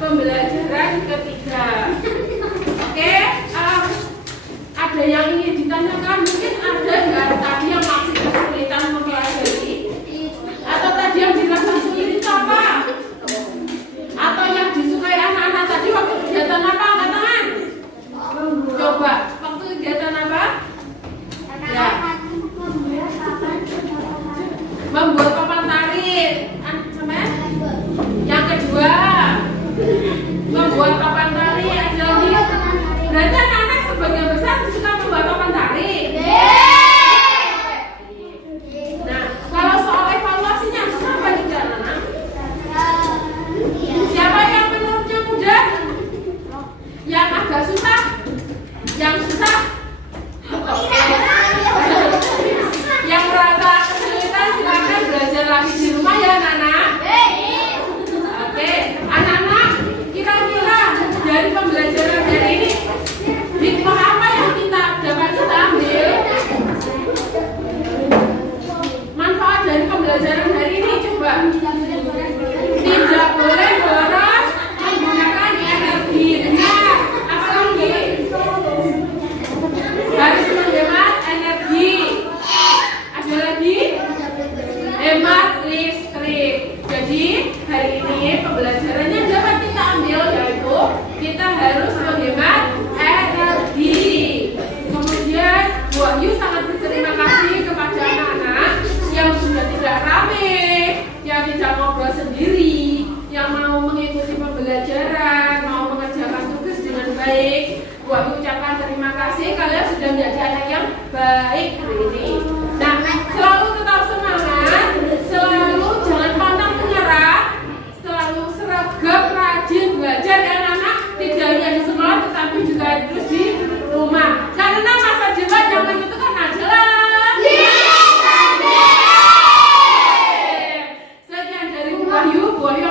Pembelajaran ketiga. Oke, ada yang ingin ditanyakan? Mungkin ada nggak tadi yang masih kesulitan mempelajari atau tadi yang dirasakan Jadi hari ini pembelajarannya dapat kita ambil yaitu kita harus menghemat energi. Kemudian Bu Wahyu sangat berterima kasih kepada anak-anak yang sudah tidak rame, yang tidak ngobrol sendiri, yang mau mengikuti pembelajaran, mau mengerjakan tugas dengan baik. Bu Wahyu ucapkan terima kasih, kalian sudah menjadi anak yang baik hari ini. Nah, selalu tetap semangat, selalu jangan pantang menyerah, selalu seragam, rajin belajar ya anak-anak, tidak hanya di sekolah tetapi juga terus di rumah. Karena masa depan yang menentukan adalah sekian dari Bu Wahyu. Bu Wahyu